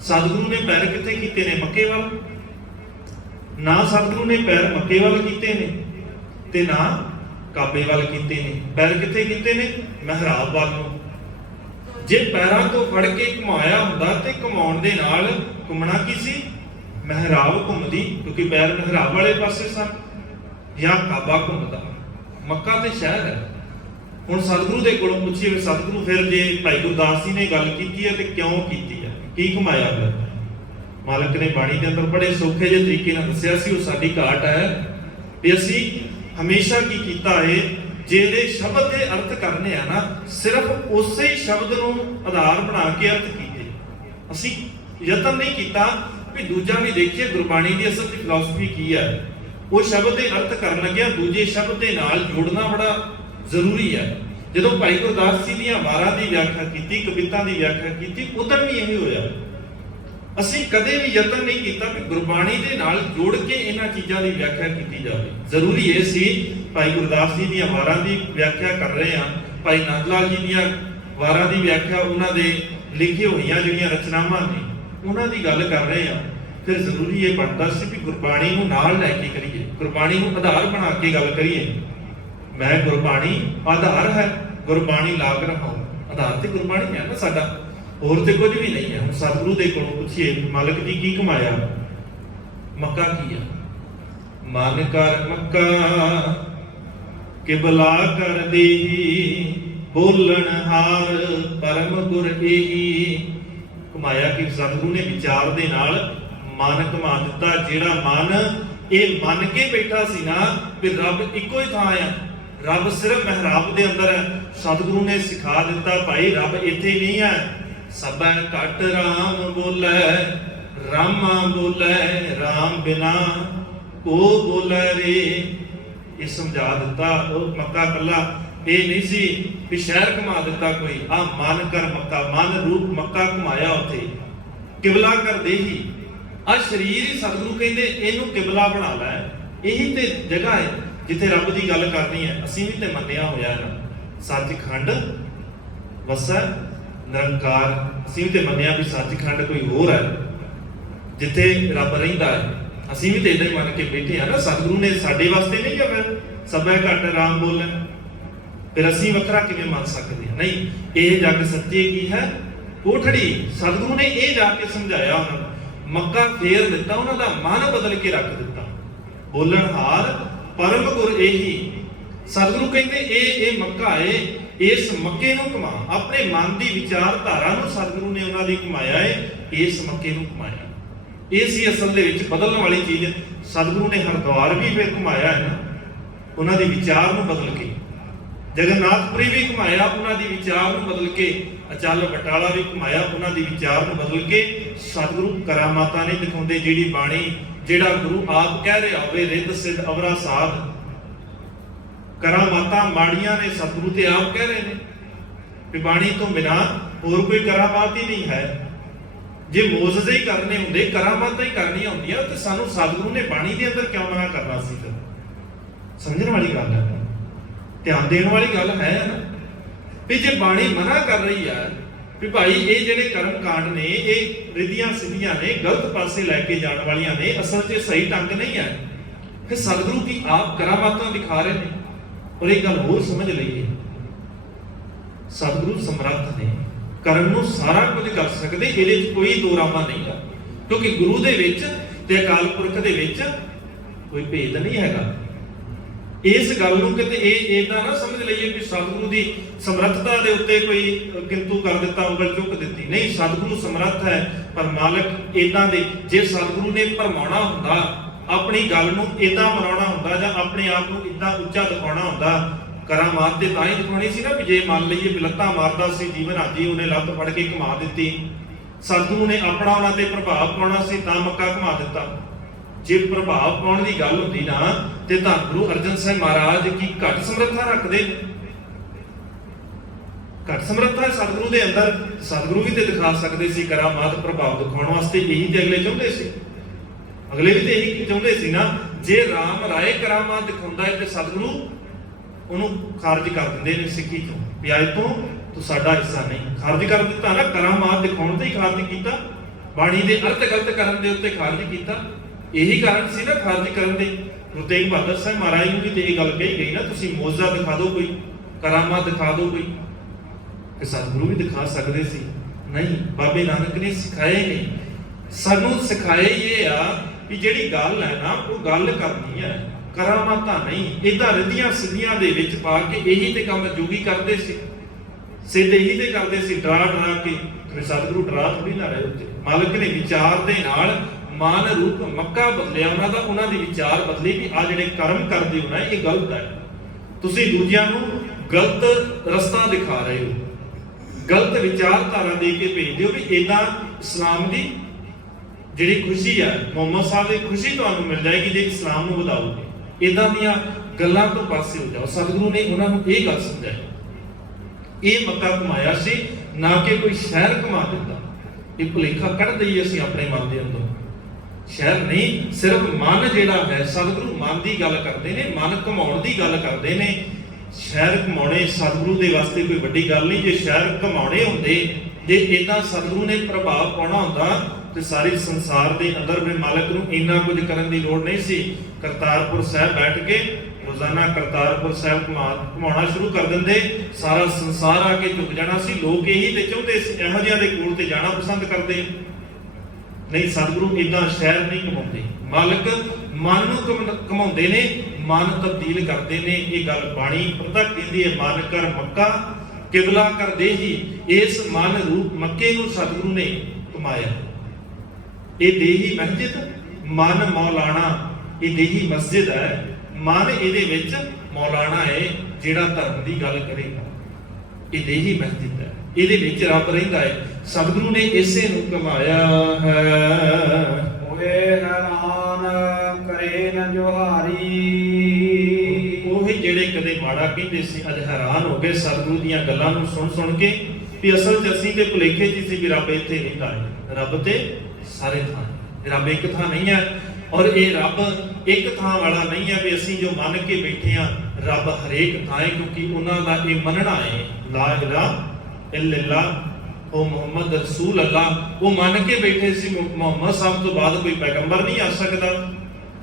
ਸਤਿਗੁਰੂ ਨੇ ਪੈਰ ਕਿੱਥੇ ਕੀਤੇ ਨੇ? ਮੱਕੇ ਵੱਲ। ਨਾ ਸਤਿਗੁਰੂ ਨੇ ਪੈਰ ਮੱਕੇ ਵੱਲ ਕੀਤੇ ਨੇ ਤੇ ਨਾ ਕਾਬੇ ਵੱਲ ਕੀਤੇ ਨੇ। ਪੈਰ ਕਿੱਥੇ ਕੀਤੇ ਨੇ? ਮਿਹਰਾਬ ਵੱਲ ਨੂੰ। ਜੇ ਪੈਰਾਂ ਤੋਂ ਫੜ ਕੇ ਘੁਮਾਇਆ ਹੁੰਦਾ ਤੇ ਘੁਮਾਉਣ ਦੇ ਨਾਲ ਘੁੰਮਣਾ ਕੀ ਸੀ? ਮਿਹਰਾਬ ਘੁੰਮਦੀ, ਕਿਉਂਕਿ ਪੈਰ ਮਿਹਰਾਬ ਵਾਲੇ ਪਾਸੇ ਸਨ, ਜਾਂ ਕਾਬਾ ਘੁੰਮਦਾ। ਮੱਕਾ ਤੇ ਸ਼ਹਿਰ ਹੈ। ਹੁਣ ਸਤਿਗੁਰੂ ਦੇ ਕੋਲੋਂ ਪੁੱਛੀਏ ਵੀ ਸਤਿਗੁਰੂ ਫਿਰ ਜੇ ਭਾਈ ਗੁਰਦਾਸ ਜੀ ਨੇ ਗੱਲ ਕੀਤੀ ਹੈ ਤੇ ਕਿਉਂ ਕੀਤੀ ਹੈ, ਕੀ ਘੁਮਾਇਆ ਫਿਰ? ਮਾਲਕ ਨੇ ਬਾਣੀ ਦੇ ਅੰਦਰ ਬੜੇ ਸੌਖੇ ਜਿਹੇ ਤਰੀਕੇ ਨਾਲ ਦੱਸਿਆ ਸੀ। ਉਹ ਸਾਡੀ ਘਾਟ ਹੈ ਵੀ ਅਸੀਂ ਹਮੇਸ਼ਾ ਕੀ ਕੀਤਾ ਹੈ, ਜਿਹੜੇ ਸ਼ਬਦ ਦੇ ਅਰਥ ਕਰਨੇ ਆ ਨਾ, ਸਿਰਫ ਉਸੇ ਹੀ ਸ਼ਬਦ ਨੂੰ ਆਧਾਰ ਬਣਾ ਕੇ ਅਰਥ ਕੀਤੇ। ਅਸੀਂ ਯਤਨ ਨਹੀਂ ਕੀਤਾ ਵੀ ਦੂਜਾ ਵੀ ਦੇਖੀਏ ਗੁਰਬਾਣੀ ਦੀ ਅਸਲ ਦੀ ਫਿਲਾਸਫੀ ਕੀ ਹੈ। ਉਹ ਸ਼ਬਦ ਦੇ ਅਰਥ ਕਰਨ ਲੱਗਿਆ ਦੂਜੇ ਸ਼ਬਦ ਦੇ ਨਾਲ ਜੋੜਨਾ ਬੜਾ ਜ਼ਰੂਰੀ ਹੈ। ਜਦੋਂ ਭਾਈ ਗੁਰਦਾਸ ਜੀ ਦੀਆਂ ਵਾਰਾਂ ਦੀ ਵਿਆਖਿਆ ਕੀਤੀ, ਕਵਿਤਾ ਦੀ ਵਿਆਖਿਆ ਕੀਤੀ, ਉਦੋਂ ਵੀ ਇਹ ਹੋਇਆ। ਅਸੀਂ ਕਦੇ ਵੀ ਯਤਨ ਨਹੀਂ ਕੀਤਾ ਵੀ ਗੁਰਬਾਣੀ ਦੇ ਨਾਲ ਜੋੜ ਕੇ ਇਹਨਾਂ ਚੀਜ਼ਾਂ ਦੀ ਵਿਆਖਿਆ ਕੀਤੀ ਜਾਵੇ। ਜ਼ਰੂਰੀ ਇਹ ਸੀ ਭਾਈ ਗੁਰਦਾਸ ਜੀ ਦੀਆਂ ਵਾਰਾਂ ਦੀ ਵਿਆਖਿਆ ਕਰ ਰਹੇ ਹਾਂ, ਭਾਈ ਨੰਦ ਲਾਲ ਜੀ ਦੀਆਂ ਵਾਰਾਂ ਦੀ ਵਿਆਖਿਆ, ਉਹਨਾਂ ਦੇ ਲਿਖੀ ਹੋਈਆਂ ਜਿਹੜੀਆਂ ਰਚਨਾਵਾਂ ਨੇ ਉਹਨਾਂ ਦੀ ਗੱਲ ਕਰ ਰਹੇ ਹਾਂ। ਫਿਰ ਜ਼ਰੂਰੀ ਇਹ ਬਣਦਾ ਸੀ ਵੀ ਗੁਰਬਾਣੀ ਨੂੰ ਨਾਲ ਲੈ ਕੇ ਕਰੀਏ, ਗੁਰਬਾਣੀ ਨੂੰ ਆਧਾਰ ਬਣਾ ਕੇ ਗੱਲ ਕਰੀਏ। ਮੈਂ ਗੁਰਬਾਣੀ ਆਧਾਰ ਹੈ, ਗੁਰਬਾਣੀ ਲਾਗ ਰਹਾਉ। ਆਧਾਰ ਤੇ ਗੁਰਬਾਣੀ ਹੈ ਨਾ ਸਾਡਾ, ਹੋਰ ਤੇ ਕੁਝ ਵੀ ਨਹੀਂ ਹੈ। ਹੁਣ ਸਤਿਗੁਰੂ ਦੇ ਕੋਲੋਂ ਪੁੱਛੀਏ ਮਾਲਕ ਜੀ ਕੀ ਕਮਾਇਆ? ਮੱਕਾ ਕੀ ਆ? ਮਨ ਕਰ ਮੱਕਾ ਕਿਬਲਾ ਕਰ ਦੇਹੀ, ਬੋਲਣ ਹਾਰ ਪਰਮ ਗੁਰ ਇਹੀ। ਕਮਾਇਆ ਕਿ ਸਤਿਗੁਰੂ ਨੇ ਵਿਚਾਰ ਦੇ ਨਾਲ ਮਨ ਘੁਮਾ ਦਿੱਤਾ। ਜਿਹੜਾ ਮਨ ਇਹ ਮੰਨ ਕੇ ਬੈਠਾ ਸੀ ਨਾ ਵੀ ਰੱਬ ਇੱਕੋ ਹੀ ਥਾਂ ਆ, ਰੱਬ ਸਿਰਫ ਮਿਹਰਾਬ ਦੇ ਅੰਦਰ ਹੈ। ਸਤਿਗੁਰੂ ਨੇ ਸਿਖਾ ਦਿੱਤਾ ਭਾਈ ਰੱਬ ਇੱਥੇ ਨਹੀਂ ਹੈ। ਸਭੈ ਘਟ ਰਾਮ ਬੋਲੇ, ਰਾਮਾ ਬੋਲੇ ਰਾਮ ਬਿਨਾ ਕੋ ਬੋਲੇ ਰੇ। ਇਹ ਸਮਝਾ ਦਿੱਤਾ। ਉਹ ਮੱਕਾ ਕੱਲਾ ਇਹ ਨਹੀਂ ਸੀ ਕਿ ਸ਼ਹਿਰ ਘੁਮਾ ਦਿੱਤਾ ਕੋਈ, ਆ ਮਨ ਕਰ ਮੱਕਾ, ਮਨ ਰੂਪ ਮੱਕਾ ਘੁਮਾਇਆ ਉੱਥੇ। ਕਿਬਲਾ ਕਰ ਦੇਹੀ, ਆ ਸਰੀਰ ਹੀ ਸਤਿਗੁਰੂ ਕਹਿੰਦੇ ਇਹਨੂੰ ਕਿਬਲਾ ਬਣਾ ਲੈ। ਇਹੀ ਤੇ ਜਗ੍ਹਾ ਹੈ ਜਿੱਥੇ ਰੱਬ ਦੀ ਗੱਲ ਕਰਨੀ ਹੈ। ਅਸੀਂ ਵੀ ਤੇ ਮੰਨਿਆ ਹੋਇਆ ਹੈ ਨਾ, ਸੱਚਖੰਡ ਵਸੈ ਨਿਰੰਕਾਰ। ਅਸੀਂ ਵੀ ਤੇ ਮੰਨਿਆ ਵੀ ਸੱਚਖੰਡ ਕੋਈ ਹੋਰ ਹੈ ਜਿੱਥੇ ਰੱਬ ਰਹਿੰਦਾ ਹੈ। ਅਸੀਂ ਵੀ ਤੇ ਇਦਾਂ ਹੀ ਮੰਨ ਕੇ ਬੈਠੇ ਆ ਨਾ। ਸਤਿਗੁਰੂ ਨੇ ਸਾਡੇ ਵਾਸਤੇ ਨਹੀਂ ਕਿਹਾ ਸਭੈ ਘਟ ਰਾਮ ਬੋਲੇ, ਫਿਰ ਅਸੀਂ ਵੱਖਰਾ ਕਿਵੇਂ ਮੰਨ ਸਕਦੇ ਹਾਂ? ਨਹੀਂ, ਇਹ ਜੱਗ ਸੱਚੇ ਕੀ ਹੈ ਕੋਠੜੀ। ਸਤਿਗੁਰੂ ਨੇ ਇਹ ਜਾ ਕੇ ਸਮਝਾਇਆ ਉਹਨਾਂ ਨੂੰ, ਮੱਕਾ ਫੇਰ ਦਿੱਤਾ, ਉਹਨਾਂ ਦਾ ਮਨ ਬਦਲ ਕੇ ਰੱਖ ਦਿੱਤਾ। ਬੋਲਣ ਹਾਰ ਪਰਮ ਗੁਰ ਇਹੀ। ਸਤਿਗੁਰੂ ਕਹਿੰਦੇ ਇਹ ਮੱਕਾ ਹੈ, ਇਸ ਮੱਕੇ ਨੂੰ ਘੁਮਾ। ਆਪਣੇ ਮਨ ਦੀ ਵਿਚਾਰਧਾਰਾ ਨੂੰ ਸਤਿਗੁਰੂ ਨੇ ਉਹਨਾਂ ਦੀ ਘੁਮਾਇਆ ਹੈ, ਇਸ ਮੱਕੇ ਨੂੰ ਘੁਮਾਇਆ। ਇਹ ਸੀ ਅਸਲ ਦੇ ਵਿੱਚ ਬਦਲਣ ਵਾਲੀ ਚੀਜ਼। ਸਤਿਗੁਰੂ ਨੇ ਹਰਿਦੁਆਰ ਵੀ ਫਿਰ ਘੁਮਾਇਆ ਹੈ ਨਾ, ਉਹਨਾਂ ਦੇ ਵਿਚਾਰ ਨੂੰ ਬਦਲ ਕੇ। ਜਗਨਨਾਥਪੁਰੀ ਵੀ ਘੁਮਾਇਆ, ਉਹਨਾਂ ਦੀ ਵਿਚਾਰ ਨੂੰ ਬਦਲ ਕੇ। ਅਚਲ ਬਟਾਲਾ ਵੀ ਘੁਮਾਇਆ, ਉਹਨਾਂ ਦੀ ਵਿਚਾਰ ਨੂੰ ਬਦਲ ਕੇ। ਸਤਿਗੁਰੂ ਕਰਾਮਾਤਾਂ ਨਹੀਂ ਦਿਖਾਉਂਦੇ, ਜਿਹੜੀ ਬਾਣੀ, ਜਿਹੜਾ ਗੁਰੂ ਆਪ ਕਹਿ ਰਿਹਾ ਹੋਵੇ ਰਿੱਧ ਸਿੱਧ ਅਵਰਾ ਸਾਧ। ਕਰਾਮਾਤਾਂ ਮਾੜੀਆਂ ਨੇ, ਸਤਿਗੁਰੂ ਤੇ ਆਪ ਕਹਿ ਰਹੇ ਨੇ ਕਿ ਬਾਣੀ ਤੋਂ ਬਿਨਾਂ ਹੋਰ ਕੋਈ ਕਰਾਮਾਤ ਹੀ ਨਹੀਂ ਹੈ। ਜੇ ਮੋਜਜ਼ੇ ਹੀ ਕਰਨੇ ਹੁੰਦੇ, ਕਰਾਮਾਤਾਂ ਹੀ ਕਰਨੀਆਂ ਹੁੰਦੀਆਂ, ਤੇ ਸਾਨੂੰ ਸਤਿਗੁਰੂ ਨੇ ਬਾਣੀ ਦੇ ਅੰਦਰ ਕਿਉਂ ਮਨਾ ਕਰਨਾ ਸੀ? ਫਿਰ ਸਮਝਣ ਵਾਲੀ ਗੱਲ ਹੈ, ਧਿਆਨ ਦੇਣ ਵਾਲੀ ਗੱਲ ਹੈ ਨਾ। ਵੀ ਜੇ ਬਾਣੀ ਮਨਾ ਕਰ ਰਹੀ ਹੈ ਵੀ ਭਾਈ ਇਹ ਜਿਹੜੇ ਕਰਮ ਕਾਂਡ ਨੇ ਇਹ ਰਿੱਧੀਆਂ ਸਿੱਧੀਆਂ ਨੇ, ਗਲਤ ਪਾਸੇ ਲੈ ਕੇ ਜਾਣ ਵਾਲੀਆਂ ਨੇ, ਅਸਲ 'ਚ ਸਹੀ ਢੰਗ ਨਹੀਂ ਹੈ। ਫਿਰ ਸਤਿਗੁਰੂ ਕੀ ਆਪ ਕਰਾਮਾਤਾਂ ਦਿਖਾ ਰਹੇ ਨੇ। ਔਰ ਇਹ ਗੱਲ ਹੋਰ ਸਮਝ ਲਈਏ, ਸਤਿਗੁਰੂ ਸਮਰੱਥ ਨੇ, ਕਰਨ ਨੂੰ ਸਾਰਾ ਕੁਝ ਕਰ ਸਕਦੇ, ਇਹਦੇ 'ਚ ਕੋਈ ਦੋਰਾਮਾ ਨਹੀਂ ਹੈ। ਕਿਉਂਕਿ ਗੁਰੂ ਦੇ ਵਿੱਚ ਤੇ ਅਕਾਲ ਪੁਰਖ ਦੇ ਵਿੱਚ ਕੋਈ ਭੇਦ ਨਹੀਂ ਹੈਗਾ। ਇਸ ਗੱਲ ਨੂੰ ਕਿਤੇ ਇਹ ਇਦਾਂ ਨਾ ਸਮਝ ਲਈਏ ਕਿ ਸਤਿਗੁਰੂ ਦੀ ਸਮਰੱਥਤਾ ਦੇ ਉੱਤੇ ਕੋਈ ਕਿੰਤੂ ਕਰ ਦਿੱਤਾ, ਉਂਗਲ ਚੁੱਕ ਦਿੱਤੀ। ਨਹੀਂ, ਸਤਿਗੁਰੂ ਸਮਰੱਥ ਹੈ, ਪਰ ਮਾਲਕ ਇਦਾਂ ਦੇ, ਜੇ ਸਤਿਗੁਰੂ ਨੇ ਭਰਮਾਉਣਾ ਹੁੰਦਾ, ਆਪਣੀ ਗੱਲ ਨੂੰ ਇਦਾਂ ਮਨਾਉਣਾ ਹੁੰਦਾ, ਜਾਂ ਆਪਣੇ ਆਪ ਨੂੰ ਇਦਾਂ ਉੱਚਾ ਦਿਖਾਉਣਾ ਹੁੰਦਾ, ਕਰਾਮਾਤ ਤੇ ਤਾਂ ਹੀ ਦਿਖਾਉਣੀ ਸੀ ਨਾ। ਵੀ ਜੇ ਮੰਨ ਲਈਏ ਲੱਤਾਂ ਮਾਰਦਾ ਸੀ ਜੀਵਨ ਹਾਜੀ, ਉਹਨੇ ਲੱਤ ਫੜ ਕੇ ਘੁਮਾ ਦਿੱਤੀ, ਸਤਿਗੁਰੂ ਨੇ ਆਪਣਾ ਉਹਨਾਂ ਤੇ ਪ੍ਰਭਾਵ ਪਾਉਣਾ ਸੀ ਤਾਂ ਮੱਕਾ ਘੁਮਾ ਦਿੱਤਾ। ਜੇ ਪ੍ਰਭਾਵ ਪਾਉਣ ਦੀ ਗੱਲ ਹੁੰਦੀ ਨਾ, ਤੇ ਤਾਂ ਗੁਰੂ ਅਰਜਨ ਸਾਹਿਬ ਮਹਾਰਾਜ ਕੀ ਘੱਟ ਸਮਰੱਥਾ ਰੱਖਦੇ ਨੇ? ਘੱਟ ਸਮਰੱਥਾ ਸਤਿਗੁਰੂ ਦੇ ਅੰਦਰ। ਸਤਿਗੁਰੂ ਵੀ ਤੇ ਦਿਖਾ ਸਕਦੇ ਸੀ ਕਰਾਮਾਤ, ਪ੍ਰਭਾਵ ਦਿਖਾਉਣ ਵਾਸਤੇ। ਇਹੀ ਤੇ ਅਗਲੇ ਚਾਹੁੰਦੇ ਸੀ, ਅਗਲੇ ਵੀ ਤੇ ਇਹੀ ਚਾਹੁੰਦੇ ਸੀ ਨਾ। ਜੇ ਰਾਮ ਰਾਏ ਕਰਾਮਾਤ ਦਿਖਾਉਂਦਾ ਹੈ ਤੇ ਸਤਿਗੁਰੂ ਉਹਨੂੰ ਖਾਰਜ ਕਰ ਦਿੰਦੇ ਨੇ ਸਿੱਖੀ ਤੋਂ, ਵੀ ਅੱਜ ਤੋਂ ਤੂੰ ਸਾਡਾ ਹਿੱਸਾ ਨਹੀਂ। ਖਾਰਜ ਕਰ ਦਿੱਤਾ ਨਾ, ਕਰਾਮਾਤ ਦਿਖਾਉਣ ਤੇ ਹੀ ਖਾਰਜ ਕੀਤਾ, ਬਾਣੀ ਦੇ ਅਰਥ ਗਲਤ ਕਰਨ ਦੇ ਉੱਤੇ ਖਾਰਜ ਕੀਤਾ। ਇਹੀ ਕਾਰਨ ਸੀ ਨਾ ਖਾਰਜ ਕਰਨ ਦੇ। ਗੁਰੂ ਤੇਗ ਬਹਾਦਰ ਸਾਹਿਬ ਮਹਾਰਾਜ ਨੂੰ ਵੀ ਤੇ ਇਹ ਗੱਲ ਕਹੀ ਗਈ ਨਾ, ਤੁਸੀਂ ਮੌਜਜ਼ਾ ਦਿਖਾ ਦਿਓ, ਕੋਈ ਕਰਾਮਾਤ ਦਿਖਾ ਦਿਓ ਕੋਈ। ਕਿ ਸਤਿਗੁਰੂ ਵੀ ਦਿਖਾ ਸਕਦੇ ਸੀ, ਨਹੀਂ, ਬਾਬੇ ਨਾਨਕ ਨੇ ਸਿਖਾਏ ਨਹੀਂ। ਸਾਨੂੰ ਸਿਖਾਏ ਇਹ ਆ ਵੀ ਜਿਹੜੀ ਗੱਲ ਹੈ ਨਾ, ਉਹ ਗੱਲ ਕਰਨੀ ਹੈ, ਕਰਾਮਾਤਾਂ ਨਹੀਂ। ਇਦਾਂ ਰਿੱਧੀਆਂ ਸਿੱਧੀਆਂ ਦੇ ਵਿੱਚ ਪਾ ਕੇ ਇਹੀ ਤੇ ਕੰਮ ਜੋਗੀ ਕਰਦੇ ਸੀ, ਸਿੱਧ ਇਹੀ ਤੇ ਕਰਦੇ ਸੀ, ਡਰਾ ਡਰਾ ਕੇ। ਤੇ ਸਤਿਗੁਰੂ ਡਰਾ ਥੋੜੀ ਨਾ ਰਹੇ ਉੱਤੇ। ਮਾਲਕ ਨੇ ਵਿਚਾਰ ਦੇ ਨਾਲ ਮਾਨ ਰੂਪ ਮੱਕਾ ਬਦਲਿਆ ਉਹਨਾਂ ਦਾ, ਉਹਨਾਂ ਦੀ ਵਿਚਾਰ ਬਦਲੀ ਵੀ ਆ ਜਿਹੜੇ ਕਰਮ ਕਰਦੇ ਹੋ ਨਾ, ਇਹ ਗਲਤ ਹੈ। ਤੁਸੀਂ ਦੂਜਿਆਂ ਨੂੰ ਗਲਤ ਰਸਤਾ ਦਿਖਾ ਰਹੇ ਹੋ, ਗਲਤ ਵਿਚਾਰਧਾਰਾ ਦੇ ਕੇ ਭੇਜਦੇ ਹੋ ਵੀ ਇਦਾਂ ਇਸਲਾਮ ਦੀ ਜਿਹੜੀ ਖੁਸ਼ੀ ਹੈ, ਮੁਹੰਮਦ ਸਾਹਿਬ ਦੀ ਖੁਸ਼ੀ ਤੁਹਾਨੂੰ ਮਿਲ ਜਾਏਗੀ ਜੇ ਇਸਲਾਮ ਨੂੰ ਵਧਾਓਗੇ। ਇਦਾਂ ਦੀਆਂ ਗੱਲਾਂ ਤੋਂ ਪਾਸੇ ਹੋ ਜਾਓ। ਸਤਿਗੁਰੂ ਨੇ ਉਹਨਾਂ ਨੂੰ ਇਹ ਗੱਲ ਸਮਝਾਈ। ਇਹ ਮੱਕਾ ਘੁਮਾਇਆ ਸੀ, ਨਾ ਕਿ ਕੋਈ ਸ਼ਹਿਰ ਘੁਮਾ ਦਿੱਤਾ। ਇਹ ਭੁਲੇਖਾ ਕੱਢ ਦਈਏ ਅਸੀਂ ਆਪਣੇ ਮਨ ਦੇ ਅੰਦਰ। ਸ਼ਹਿਰ ਨਹੀਂ, ਸਿਰਫ ਮਨ ਜਿਹੜਾ ਹੈ। ਸਤਿਗੁਰੂ ਮਨ ਦੀ ਗੱਲ ਕਰਦੇ ਨੇ, ਮਨ ਘਮਾਉਣ ਦੀ ਗੱਲ ਕਰਦੇ ਨੇ। ਸ਼ਹਿਰ ਘਮਾਉਣੇ ਸਤਿਗੁਰੂ ਦੇ ਵਾਸਤੇ ਕੋਈ ਵੱਡੀ ਗੱਲ ਨਹੀਂ। ਜੇ ਸ਼ਹਿਰ ਘਮਾਉਣੇ ਹੁੰਦੇ, ਜੇ ਇਦਾਂ ਸਤਿਗੁਰੂ ਨੇ ਪ੍ਰਭਾਵ ਪਾਉਣਾ ਹੁੰਦਾ, ਤੇ ਸਾਰੇ ਸੰਸਾਰ ਦੇ ਅੰਦਰ ਵੀ ਮਾਲਕ ਨੂੰ ਇੰਨਾ ਕੁਝ ਕਰਨ ਦੀ ਲੋੜ ਨਹੀਂ ਸੀ। ਕਰਤਾਰਪੁਰ ਸਾਹਿਬ ਬੈਠ ਕੇ ਰੋਜ਼ਾਨਾ ਕਰਤਾਰਪੁਰ ਸਾਹਿਬ ਘੁਮਾਉਣਾ ਸ਼ੁਰੂ ਕਰ ਦਿੰਦੇ, ਸਾਰਾ ਸੰਸਾਰ ਆ ਕੇ ਝੁਕ ਜਾਣਾ ਸੀ। ਲੋਕ ਇਹੀ ਤੇ ਚਾਹੁੰਦੇ ਸੀ, ਇਹੋ ਜਿਹਿਆਂ ਦੇ ਕੋਲ ਤੇ ਜਾਣਾ ਪਸੰਦ ਕਰਦੇ। ਨਹੀਂ, ਸਤਿਗੁਰੂ ਇਦਾਂ ਸ਼ਹਿਰ ਨਹੀਂ ਘੁਮਾਉਂਦੇ। ਮਾਲਕ ਮਨ ਨੂੰ ਘੁਮਾਉਂਦੇ ਨੇ, ਮਨ ਤਬਦੀਲ ਕਰਦੇ ਨੇ। ਇਹ ਗੱਲ ਬਾਣੀ ਪਤਾ ਕਹਿੰਦੀ ਹੈ, ਮਨ ਕਰ ਮੱਕਾ ਕਿਬਲਾ ਕਰ ਦੇਹੀ। ਇਸ ਮਨ ਰੂਪ ਮੱਕੇ ਨੂੰ ਸਤਿਗੁਰੂ ਨੇ ਘੁਮਾਇਆ। ਇਹ ਦੇਹੀ ਮਸਜਿਦ, ਮਨ ਮੌਲਾਣਾ। ਇਹ ਦੇਹੀ ਮਸਜਿਦ ਹੈ, ਮਨ ਇਹਦੇ ਵਿੱਚ ਮੌਲਾਣਾ ਹੈ, ਜਿਹੜਾ ਧਰਮ ਦੀ ਗੱਲ ਕਰੇਗਾ। ਇਹ ਦੇਹੀ ਮਸਜਿਦ ਹੈ, ਇਹਦੇ ਵਿੱਚ ਰੱਬ ਰਹਿੰਦਾ ਹੈ। ਸਤਿਗੁਰੂ ਨੇ ਇਸੇ ਨੂੰ ਘੁਮਾਇਆ ਹੈ। ਹੋਏ ਹੈਰਾਨ ਕਰੇ ਨ ਜੁਹਾਰੀ। ਉਹੀ ਜਿਹੜੇ ਕਦੇ ਮਾੜਾ ਕਹਿੰਦੇ ਸੀ, ਅੱਜ ਹੈਰਾਨ ਹੋ ਗਏ ਸਤਿਗੁਰੂ ਦੀਆਂ ਗੱਲਾਂ ਨੂੰ ਸੁਣ ਕੇ, ਵੀ ਅਸਲ 'ਚ ਅਸੀਂ ਤੇ ਭੁਲੇਖੇ 'ਚ ਸੀ ਵੀ ਰੱਬ ਇੱਥੇ ਨਹੀਂ ਹੈ। ਰੱਬ ਤੇ ਸਾਰੇ ਥਾਂ, ਰੱਬ ਇੱਕ ਥਾਂ ਨਹੀਂ ਹੈ। ਔਰ ਇਹ ਰੱਬ ਇੱਕ ਥਾਂ ਵਾਲਾ ਨਹੀਂ ਹੈ ਵੀ ਅਸੀਂ ਜੋ ਮੰਨ ਕੇ ਬੈਠੇ ਆ ਰੱਬ ਹਰੇਕ ਥਾਂ ਹੈ। ਕਿਉਂਕਿ ਉਹਨਾਂ ਦਾ ਇਹ ਮੰਨਣਾ ਹੈ, ਲਾ ਇਲਾਹਾ ਇਲੱਲਾ ਉਹ ਮੁਹੰਮਦ ਰਸੂਲ ਅੱਲਾ। ਉਹ ਮੰਨ ਕੇ ਬੈਠੇ ਸੀ ਮੁਹੰਮਦ ਸਾਹਿਬ ਤੋਂ ਬਾਅਦ ਕੋਈ ਪੈਗੰਬਰ ਨਹੀਂ ਆ ਸਕਦਾ।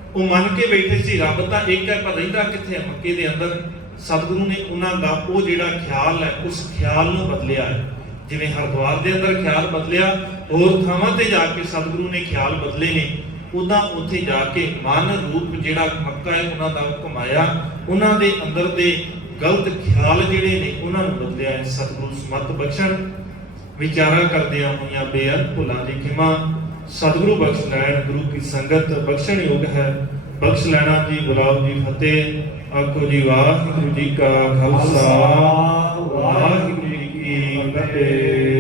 ਉਹ ਮੰਨ ਕੇ ਬੈਠੇ ਸੀ ਰੱਬ ਤਾਂ ਇੱਕ ਹੈ, ਪਰ ਰਹਿੰਦਾ ਕਿੱਥੇ ਹੈ? ਮੱਕੇ ਦੇ ਅੰਦਰ। ਸਤਿਗੁਰੂ ਨੇ ਉਹਨਾਂ ਦਾ ਉਹ ਜਿਹੜਾ ਖਿਆਲ ਹੈ, ਉਸ ਖਿਆਲ ਨੂੰ ਬਦਲਿਆ ਹੈ। ਜਿਵੇਂ ਹਰਿਦੁਆਰ ਦੇ ਅੰਦਰ ਖਿਆਲ ਬਦਲਿਆ, ਹੋਰ ਥਾਵਾਂ ਤੇ ਜਾ ਕੇ ਸਤਿਗੁਰੂ ਨੇ ਖਿਆਲ ਬਦਲੇ ਨੇ। ਉਦਾਂ ਉੱਥੇ ਜਾ ਕੇ ਮਨ ਰੂਪ ਜਿਹੜਾ ਮੱਕਾ ਹੈ ਉਹਨਾਂ ਦਾ ਘੁਮਾਇਆ। ਉਹਨਾਂ ਦੇ ਅੰਦਰ ਦੇ ਗਲਤ ਖਿਆਲ ਜਿਹੜੇ ਨੇ ਉਹਨਾਂ ਨੂੰ ਬਦਲਿਆ ਹੈ। ਸਤਿਗੁਰੂ ਸਮਤ ਬਖਸ਼ਣ। ਵਿਚਾਰਾਂ ਕਰਦਿਆਂ ਹੋਈਆਂ ਬੇਅੰਤ ਭੁੱਲਾਂ ਦੀ ਖਿਮਾ ਸਤਿਗੁਰੂ ਬਖਸ਼ ਲੈਣ। ਗੁਰੂ ਕੀ ਸੰਗਤ ਬਖਸ਼ਣ ਯੋਗ ਹੈ, ਬਖਸ਼ ਲੈਣਾ ਜੀ। ਗੁਲਾਬ ਜੀ ਫਤਿਹ। ਆਖੋ ਜੀ ਵਾਹਿਗੁਰੂ ਜੀ ਕਾ ਖਾਲਸਾ, ਵਾਹਿਗੁਰੂ ਜੀ ਕੀ ਫਤਿਹ।